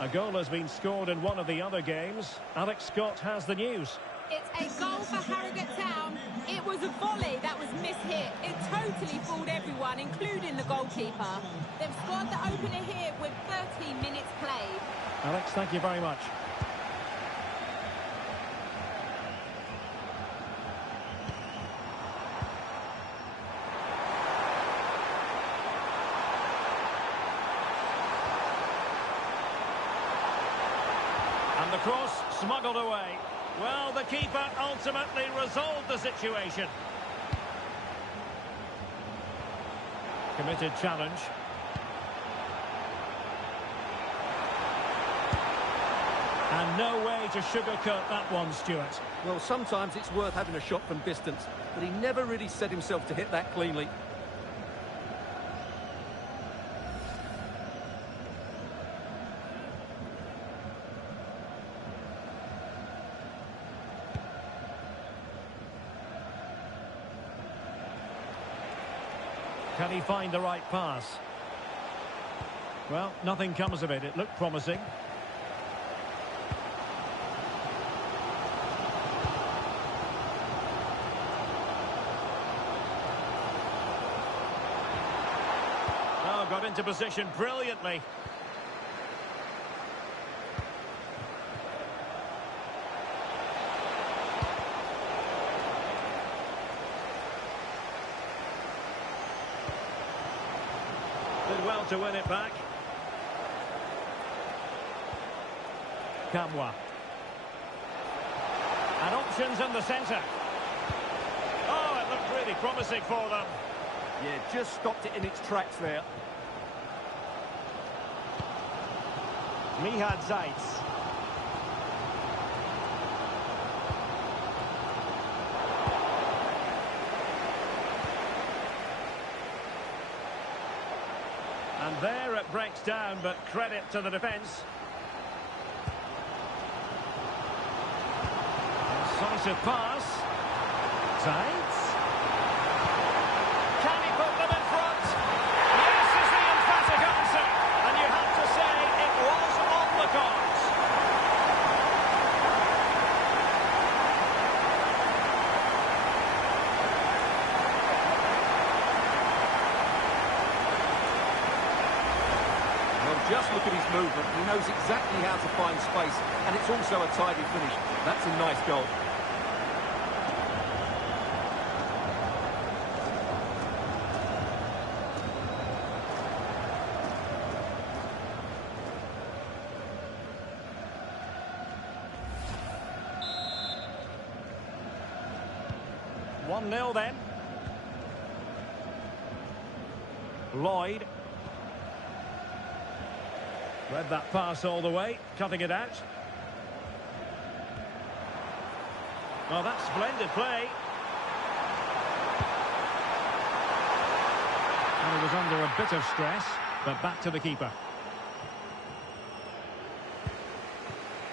A goal has been scored in one of the other games. Alex Scott has the news. It's a goal for Harrogate Town. It was a volley that was mishit. It totally fooled everyone, including the goalkeeper. They've scored the opener here with 13 minutes played. Alex, thank you very much. And the cross smuggled away. Well, the keeper ultimately resolved the situation. Committed challenge. And no way to sugarcoat that one, Stuart. Well, sometimes it's worth having a shot from distance, but he never really set himself to hit that cleanly. Can he find the right pass? Well, nothing comes of it. It looked promising. Oh, got into position brilliantly. Did well to win it back. Kamwa. And options in the centre. Oh, it looked really promising for them. Yeah, just stopped it in its tracks there. Mihad Zaitz. And there it breaks down, but credit to the defence. Decisive pass. Zaitz. Can he put them in front? Yes is the emphatic answer. And you have to say it was on the cards. Just look at his movement. He knows exactly how to find space, and it's also a tidy finish. That's a nice goal. One 0 then. Lloyd. Read that pass all the way, cutting it out. Oh, that's splendid play. And he was under a bit of stress, but back to the keeper.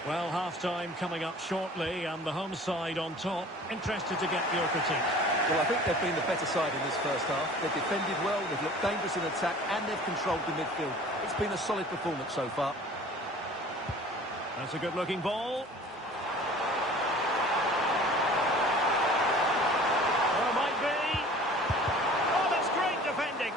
Well, half-time coming up shortly, and the home side on top. Interested to get your critique. Well, I think they've been the better side in this first half. They've defended well, they've looked dangerous in attack, and they've controlled the midfield. It's been a solid performance so far. That's a good-looking ball. Oh, might be. Oh, that's great defending.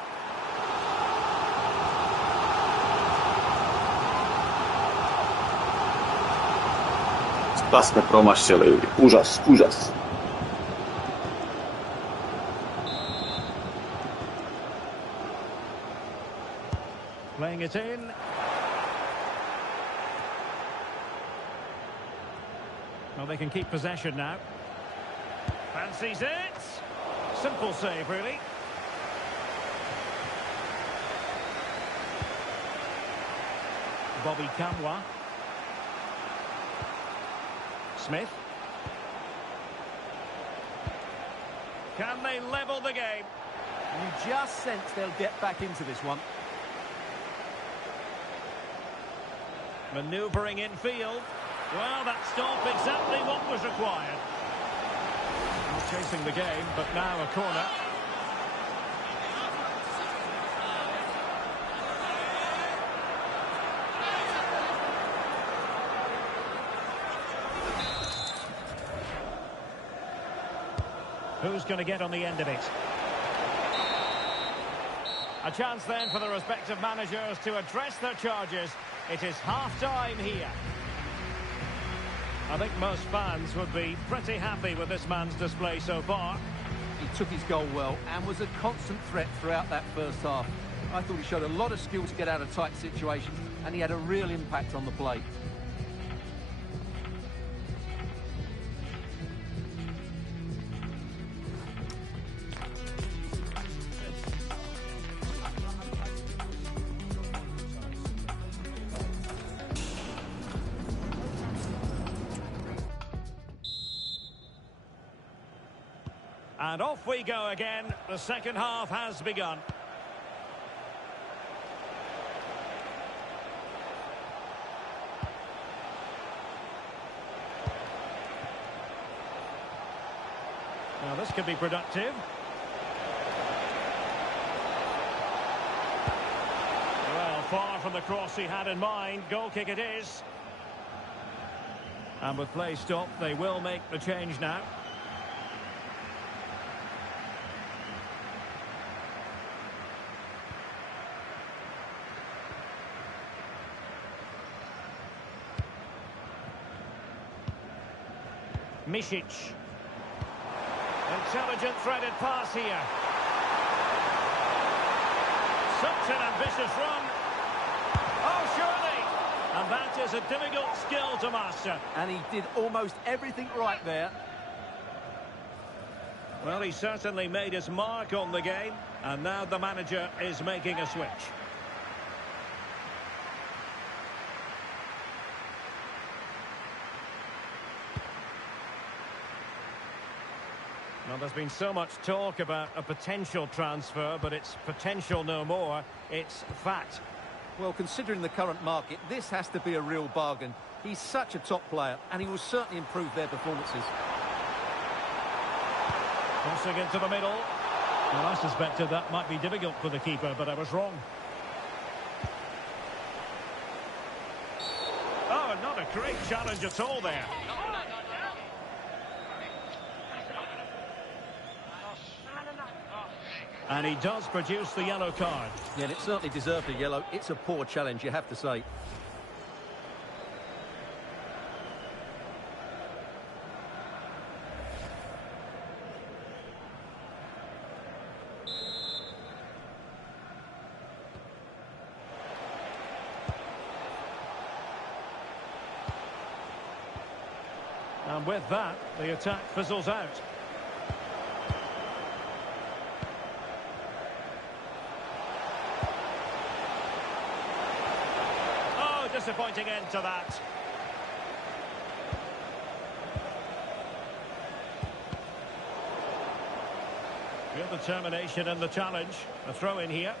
Šta sme promašili? Užas, užas. Playing it in. Well, they can keep possession now. Fancies it. Simple save, really. Bobby Kamwa. Smith. Can they level the game? You just sense they'll get back into this one. Manoeuvring in field. Well, that stop exactly what was required. Chasing the game, but now a corner. Who's going to get on the end of it? A chance then for the respective managers to address their charges. It is half-time here. I think most fans would be pretty happy with this man's display so far. He took his goal well and was a constant threat throughout that first half. I thought he showed a lot of skill to get out of tight situations, and he had a real impact on the play. And off we go again. The second half has begun. Now this could be productive. Far from the cross he had in mind. Goal kick it is. And with play stopped, they will make the change now. Misic. Intelligent threaded pass here. Such an ambitious run. Oh, surely. And that is a difficult skill to master. And he did almost everything right there. Well, he certainly made his mark on the game. And now the manager is making a switch. Well, there's been so much talk about a potential transfer, but it's potential no more. It's fact. Well, considering the current market, this has to be a real bargain. He's such a top player, and he will certainly improve their performances. Crossing into the middle. Well, I suspected that might be difficult for the keeper, but I was wrong. Oh, not a great challenge at all there. And he does produce the yellow card. Yeah, and it certainly deserved a yellow. It's a poor challenge, you have to say. And with that, the attack fizzles out. Disappointing end to that. Real determination in the challenge. A throw in here.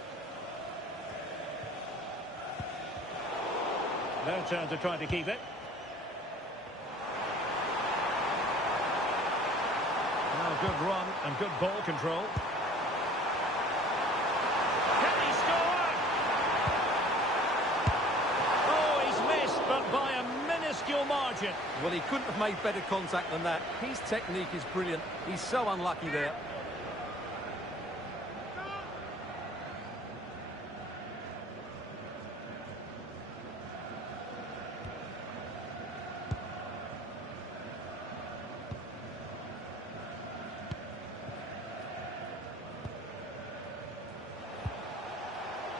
Their turn to try to keep it. Now good run and good ball control. But by a minuscule margin. Well, he couldn't have made better contact than that. His technique is brilliant. He's so unlucky there.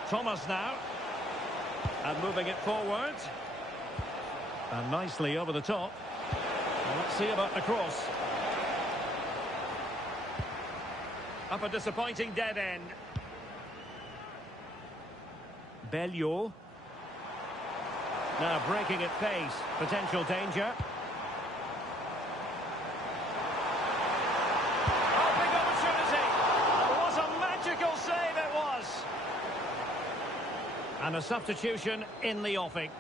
Thomas now. And moving it forward. And nicely over the top. Well, let's see about the cross. Up a disappointing dead end. Bellio. Now breaking at pace. Potential danger. Oh, big opportunity. What a magical save it was. And a substitution in the offing.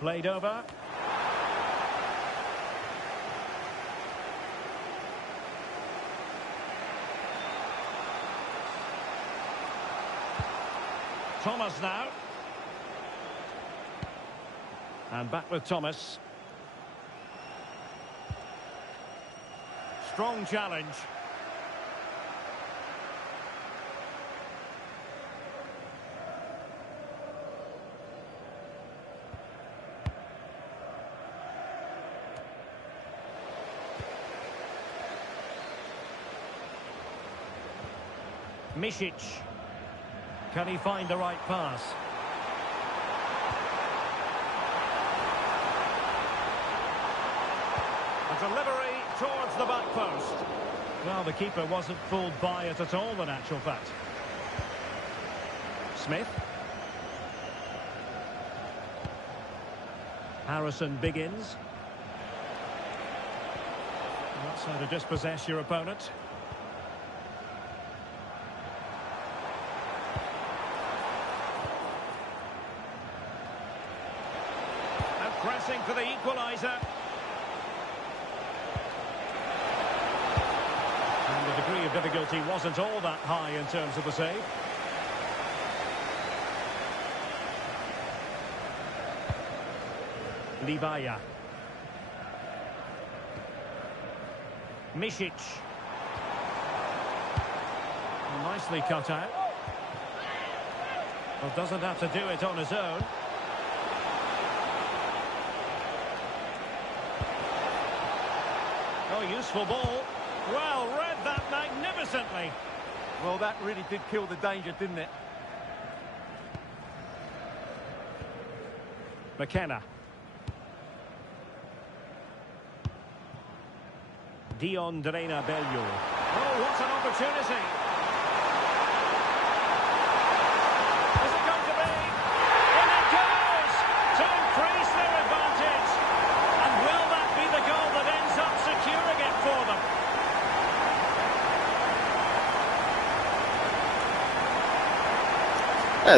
Played over. Thomas now. And back with Thomas. Strong challenge. Misic. Can he find the right pass? A delivery towards the back post. Well, the keeper wasn't fooled by it at all, in actual fact. Smith. Harrison begins. That's how to dispossess your opponent. Pressing for the equaliser. degree of difficulty wasn't all that high in terms of the save. Libaya. Misic. Nicely cut out. Well, doesn't have to do it on his own. Oh, useful ball. Well, read that magnificently. Well, that really did kill the danger, didn't it? McKenna. Dion Drena Bello. Oh, what an opportunity. Is it going to be? In it goes! To increase their advantage. And will that be the goal that ends up securing it for them?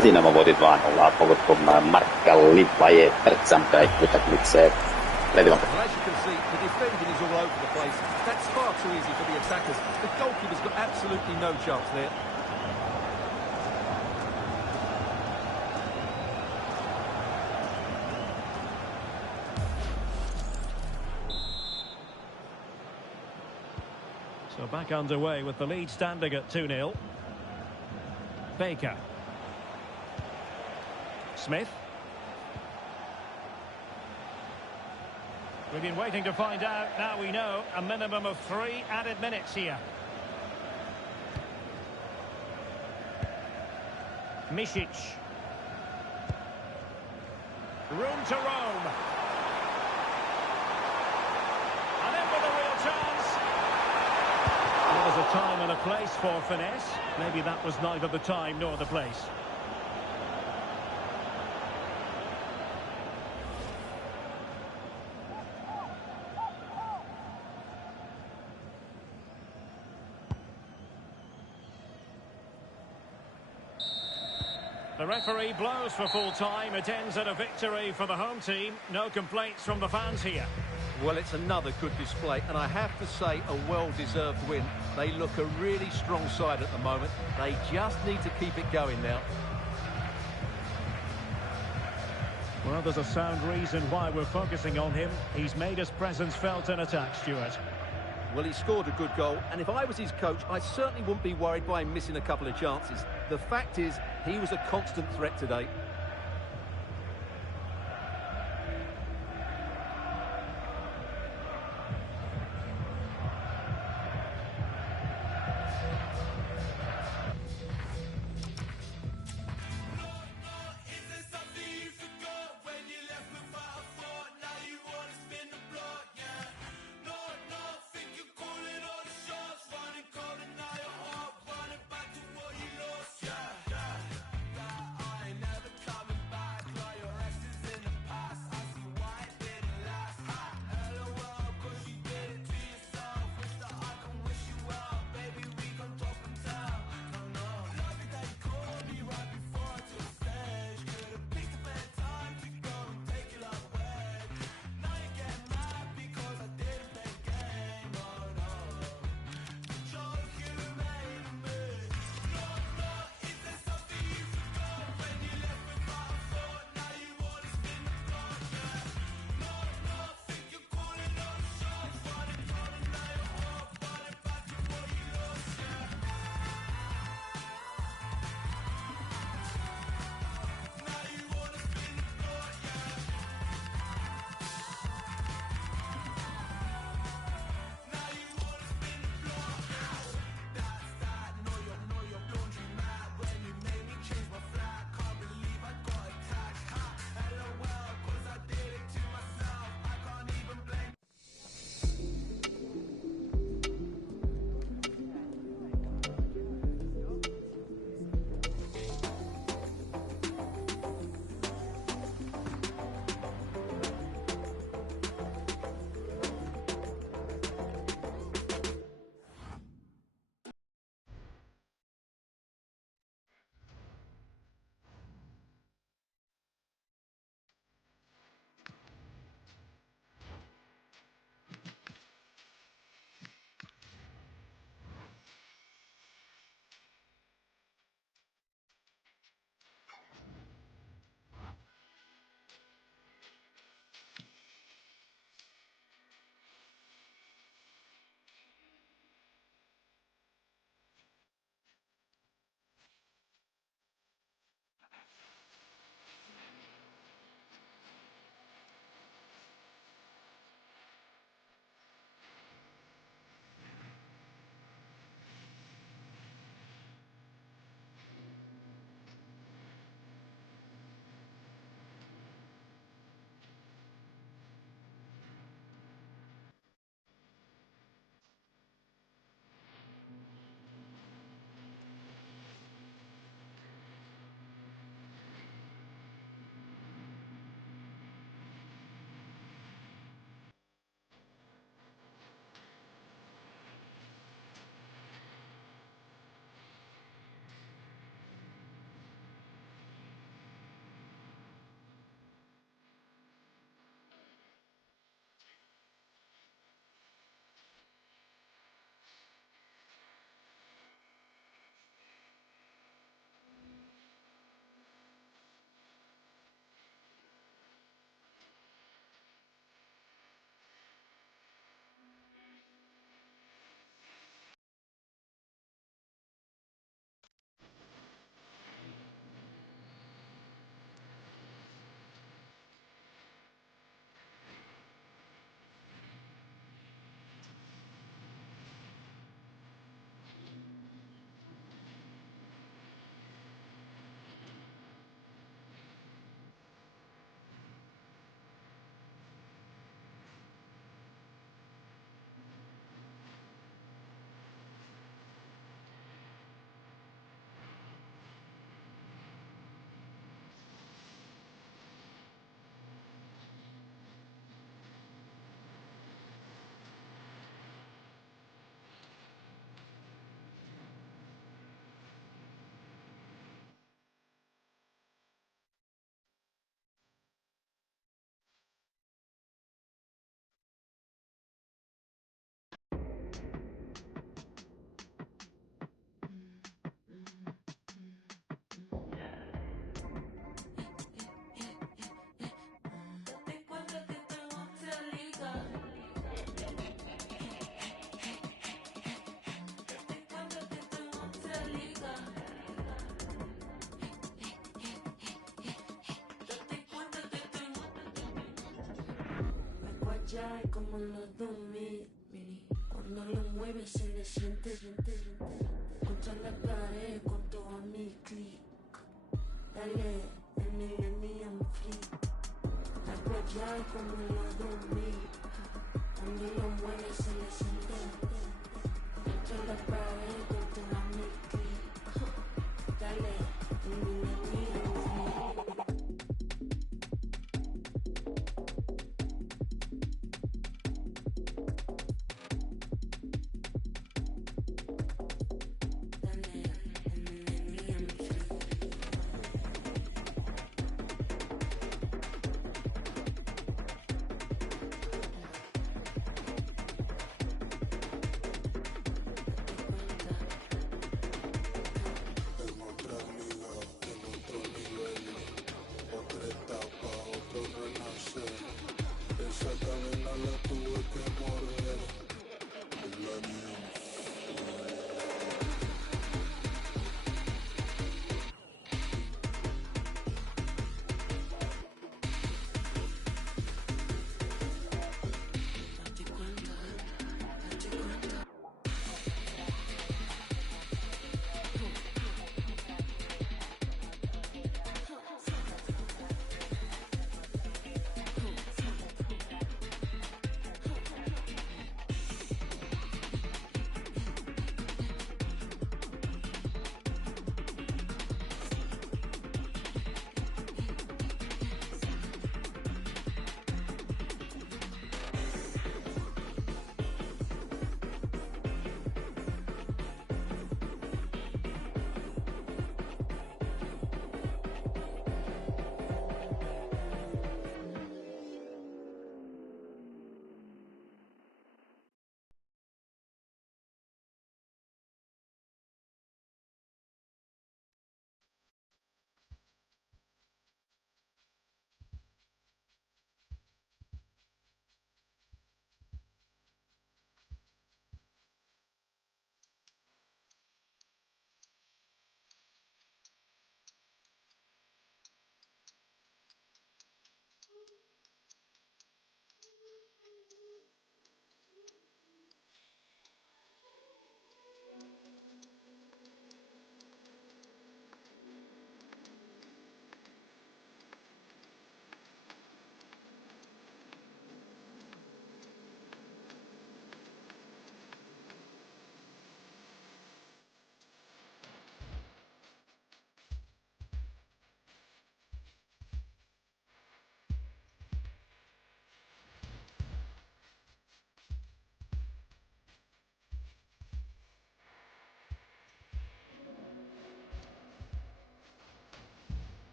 Dinamo vodi 2-0, pogodkom Marka Livaje, pred sam kraj utakmice. Predivno. Well, as you can see, the defending is all over the place. That's far too easy for the attackers. The goalkeeper's got absolutely no chance there. So back underway with the lead standing at 2-0. Baker. Smith. We've been waiting to find out. Now we know a minimum of 3 added minutes here. Misic. Room to roam. And in with a real chance. There was a time and a place for finesse. Maybe that was neither the time nor the place. The referee blows for full time. It ends at a victory for the home team. No complaints from the fans here. Well, it's another good display, and I have to say a well-deserved win. They look a really strong side at the moment. They just need to keep it going now. Well, there's a sound reason why we're focusing on him. He's made his presence felt in attack, Stuart. Well, he scored a good goal, and if I was his coach, I certainly wouldn't be worried by him missing a couple of chances. The fact is, he was a constant threat today. fly como en los 2000. Cuando lo mueves se le siente contra la pared con todo mi clic. Dale, el millennium flip. Algo ya como en los 2000. Cuando lo mueves se le siente contra la pared con todo mi clic. Dale, el millennium flip.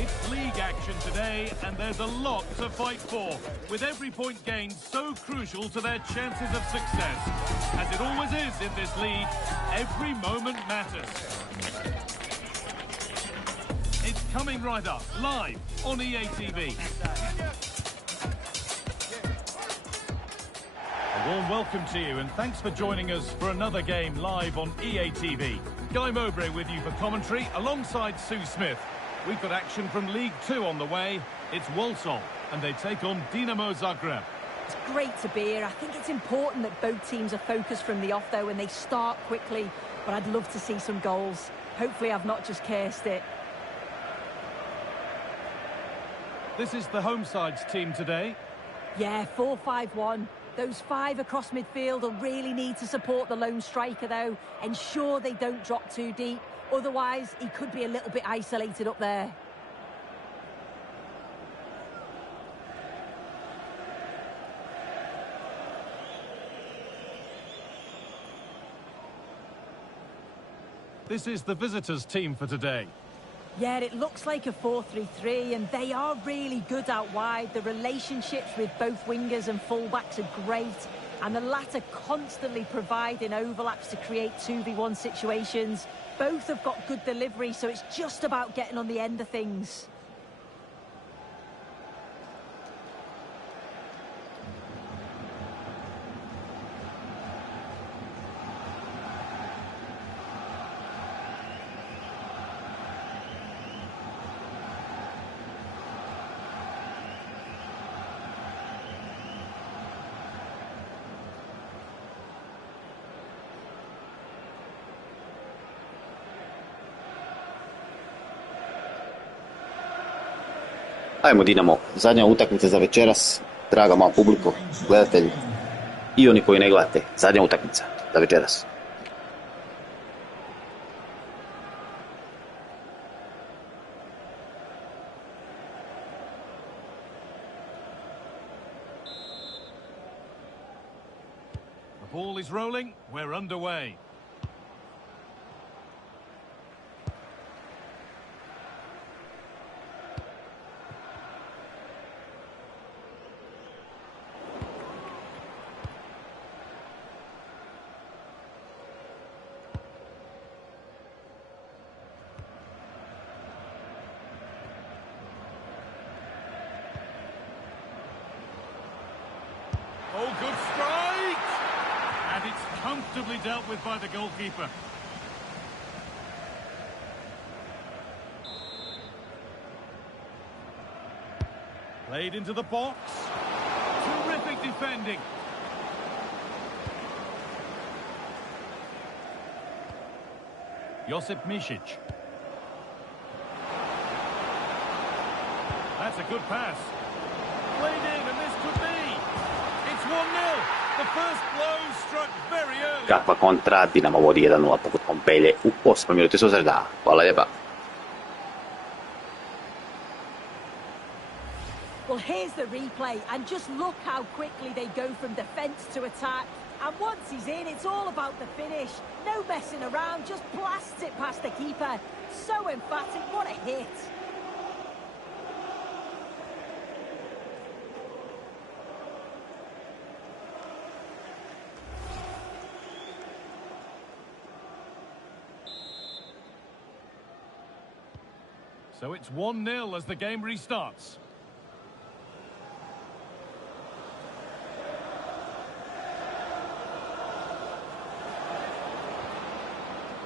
It's league action today, and there's a lot to fight for, with every point gained so crucial to their chances of success. As it always is in this league, every moment matters. It's coming right up, live on EA TV. A warm welcome to you, and thanks for joining us for another game live on EA TV. Guy Mowbray with you for commentary, alongside Sue Smith. We've got action from League 2 on the way. It's Walsall, and they take on Dinamo Zagreb. It's great to be here. I think it's important that both teams are focused from the off, though, and they start quickly. But I'd love to see some goals. Hopefully I've not just cursed it. This is the home side's team today. Yeah, 4-5-1. Those five across midfield will really need to support the lone striker, though. Ensure they don't drop too deep. Otherwise, he could be a little bit isolated up there. This is the visitors' team for today. Yeah, it looks like a 4-3-3, and they are really good out wide. The relationships with both wingers and fullbacks are great, and the latter constantly providing overlaps to create 2v1 situations. Both have got good delivery, so it's just about getting on the end of things. Ajmo Dinamo, zadnja utakmica za večeras, draga moja publiko, gledatelji i oni koji ne gledate, zadnja utakmica za večeras. The ball is rolling, we're underway. Oh, good strike! And it's comfortably dealt with by the goalkeeper. Played into the box. Terrific defending. Josip Misic. That's a good pass. Played in, and this could be. It's 1-0. The first blow struck very early. Kakva kontra, Dinamo vodi 1-0 poput Pompelje u 8. minuti susreta. Hvala lijepa. Well, here's the replay, and just look how quickly they go from defence to attack. And once he's in, it's all about the finish. No messing around, just blasts it past the keeper. So emphatic, what a hit. So it's 1-0 as the game restarts.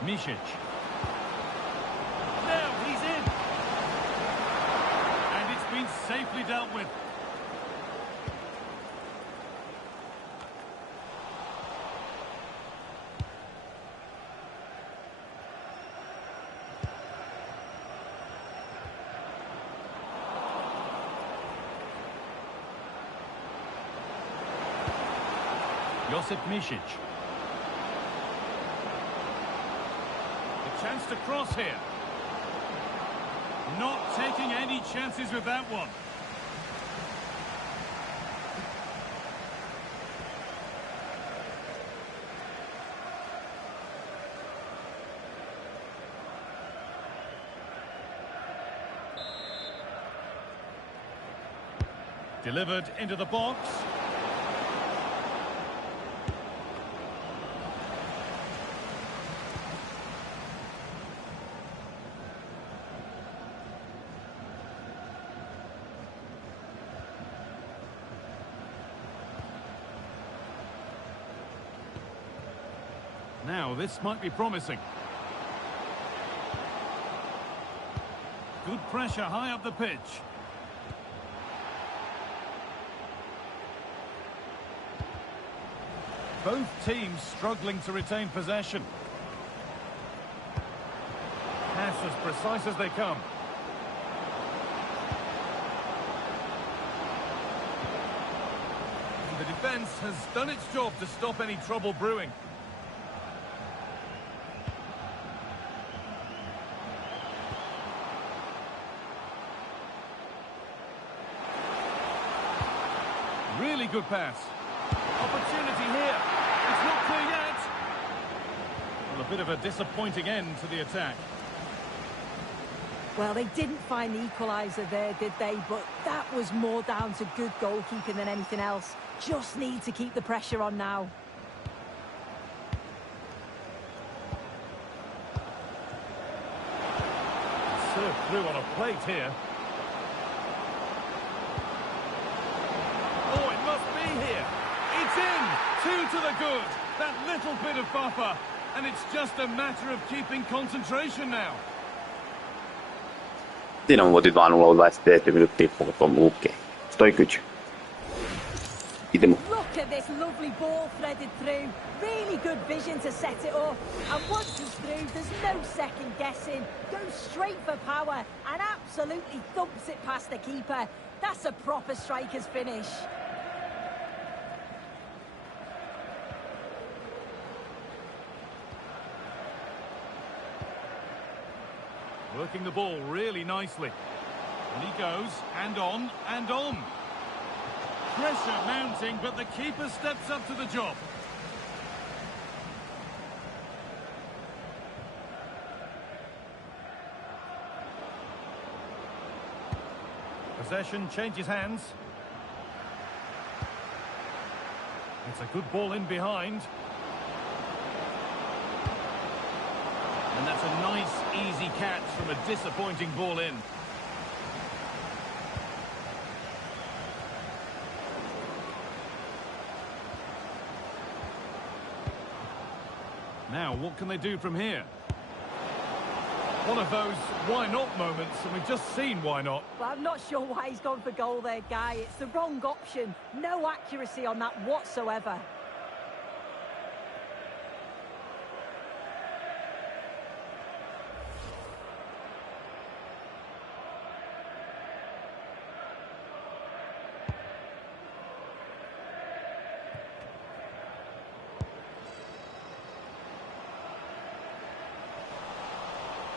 Misic. Now he's in. And it's been safely dealt with. Josip Misic. The chance to cross here. Not taking any chances with that one. Delivered into the box. Now, this might be promising. Good pressure high up the pitch. Both teams struggling to retain possession. Pass as precise as they come. The defence has done its job to stop any trouble brewing. Really good pass. Opportunity here. It's not clear yet. Well, a bit of a disappointing end to the attack. Well, they didn't find the equaliser there, did they? But that was more down to good goalkeeping than anything else. Just need to keep the pressure on now. Served through on a plate here. Oh, it must be here. It's in. 2 to the good. That little bit of buffer. And it's just a matter of keeping concentration now. Dinamo vodi 2:0 u 25 minuuttia potom Luke. Stojković. Idemo. Look at this lovely ball threaded through. Really good vision to set it up. And once it's through, there's no second guessing. Goes straight for power and absolutely thumps it past the keeper. That's a proper striker's finish. Working the ball really nicely. And he goes, and on, and on. Pressure mounting, but the keeper steps up to the job. Possession changes hands. It's a good ball in behind. And that's a nice, easy catch from a disappointing ball in. Now, what can they do from here? One of those why-not moments, and we've just seen why not. Well, I'm not sure why he's gone for goal there, Guy. It's the wrong option. No accuracy on that whatsoever.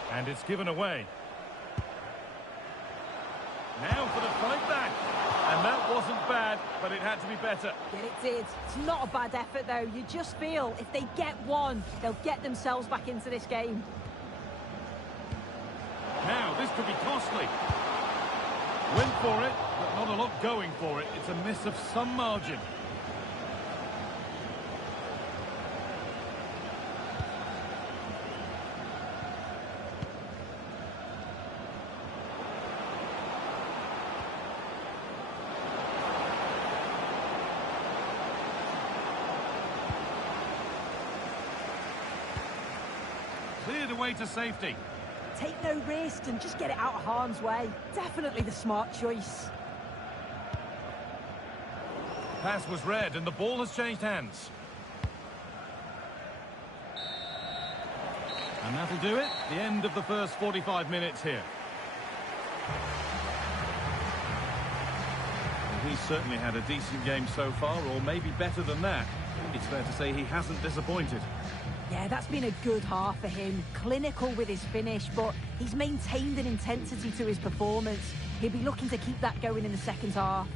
And it's given away. Now for the fight back. And that wasn't bad, but it had to be better. Yeah, it did. It's not a bad effort, though. You just feel if they get one, they'll get themselves back into this game. Now, this could be costly. Went for it, but not a lot going for it. It's a miss of some margin. Cleared away to safety. Take no risk and just get it out of harm's way. Definitely the smart choice. Pass was read and the ball has changed hands. And that'll do it. The end of the first 45 minutes here. And he's certainly had a decent game so far, or maybe better than that. It's fair to say he hasn't disappointed. Yeah, that's been a good half for him. Clinical with his finish, but he's maintained an intensity to his performance. He'll be looking to keep that going in the second half.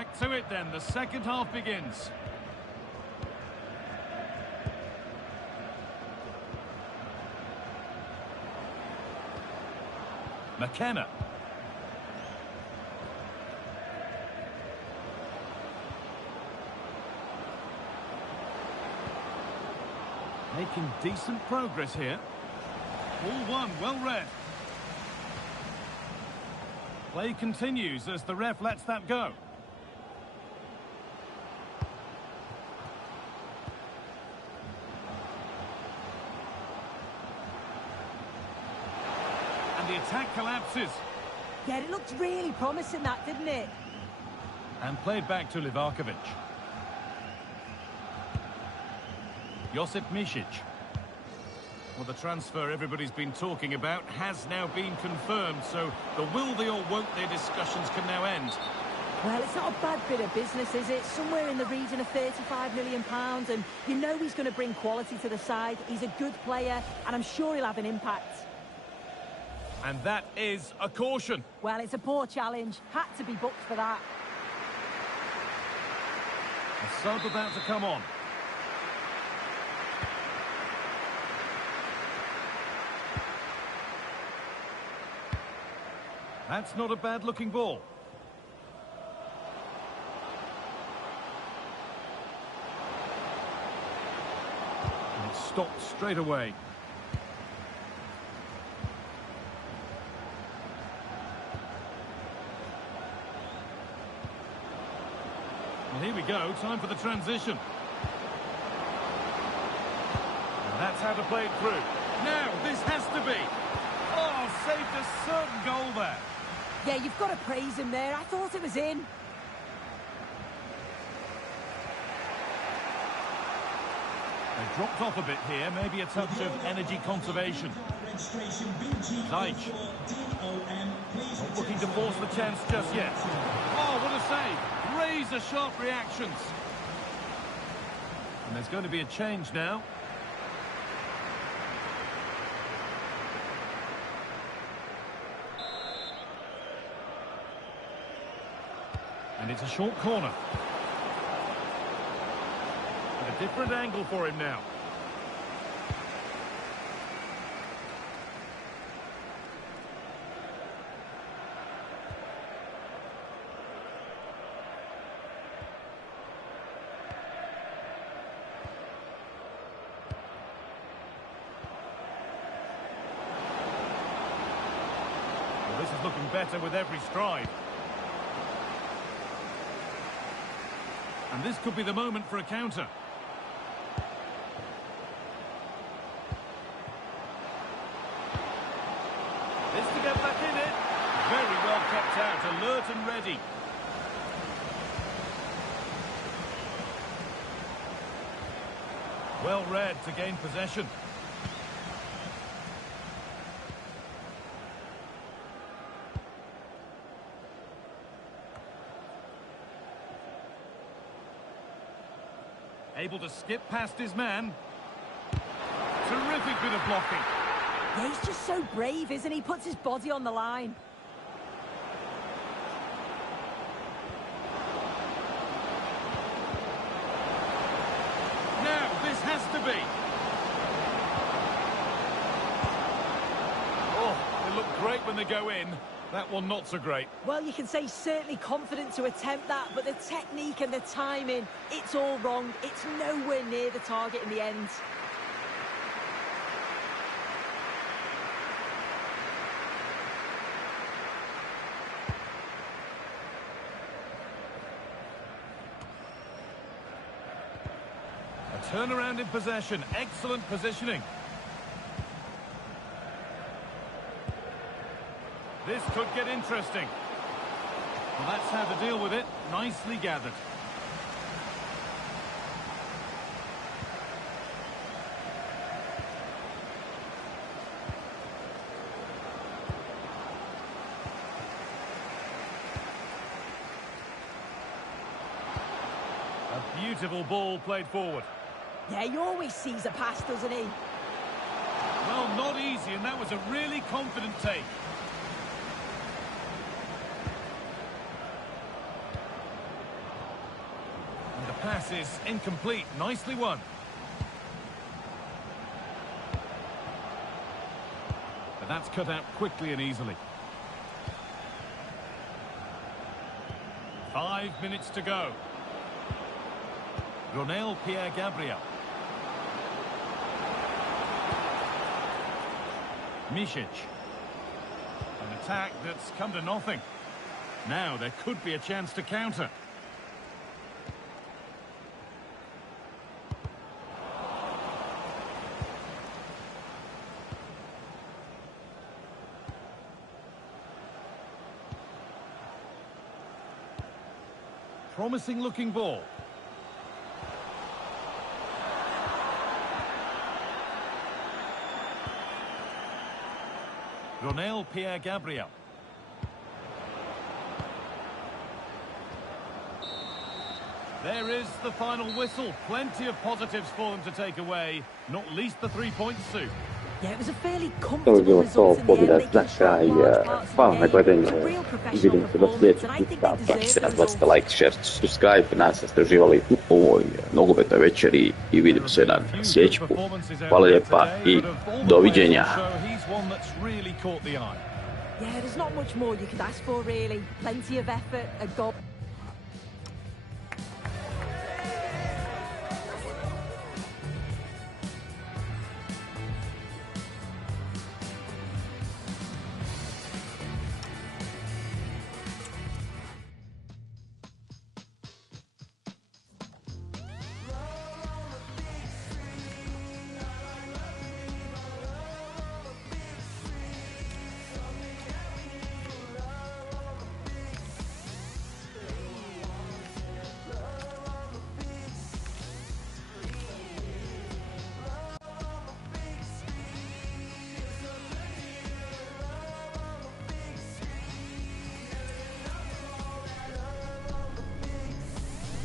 Back to it then, the second half begins. McKenna. Making decent progress here. All one, well read. Play continues as the ref lets that go. And the attack collapses. Yeah, it looked really promising, that, didn't it? And played back to Livakovic. Josip Misic. Well, the transfer everybody's been talking about has now been confirmed, so the will they or won't they discussions can now end. Well, it's not a bad bit of business, is it? Somewhere in the region of £35 million, and you know he's going to bring quality to the side. He's a good player, and I'm sure he'll have an impact. And that is a caution. Well, it's a poor challenge. Had to be booked for that. A sub about to come on. That's not a bad-looking ball. And it's stopped straight away. Well, here we go. Time for the transition. And that's how to play it through. Now, this has to be. Oh, saved a certain goal there. Yeah, you've got to praise him there. I thought it was in. They dropped off a bit here. Maybe a touch of energy conservation. Zagreb. Not looking to force the chance just yet. Oh, what a save. Razor-sharp reactions. And there's going to be a change now. And it's a short corner. A different angle for him now. Well, this is looking better with every stride. And this could be the moment for a counter. This to get back in it. Very well kept out, alert and ready. Well read to gain possession. Able to skip past his man. Terrific bit of blocking. Yeah, he's just so brave, isn't he? Puts his body on the line. Now, this has to be. Oh, they look great when they go in. That one not so great. Well, you can say certainly confident to attempt that, but the technique and the timing, it's all wrong. It's nowhere near the target in the end. A turnaround in possession. Excellent positioning. This could get interesting. Well, that's how to deal with it. Nicely gathered. A beautiful ball played forward. Yeah, he always sees a pass, doesn't he? Well, not easy, and that was a really confident take. pass is incomplete. Nicely won. But that's cut out quickly and easily. 5 minutes to go. Ronel Pierre-Gabriel. Misic. An attack that's come to nothing. Now there could be a chance to counter. Promising looking ball. Ronel Pierre-Gabriel. There is the final whistle. Plenty of positives for them to take away, not least the 3 points, Sue. Yeah, it was a fairly To bi comfortable bilo to result in the pobjeda end. They za controlled kraj. large parts of Hvala the na game. gledanju It was a real i professional vidim se do performance, sljedećeg and I think puta. they Pratite deserve nas, the bacite result. like, share, subscribe. Nadam se da ste uživali u ovoj nogometnoj večeri i vidimo se na sljedeći put. Hvala lijepa i doviđenja. Yeah, there's not much more you could ask for, really. Plenty of effort, a goal.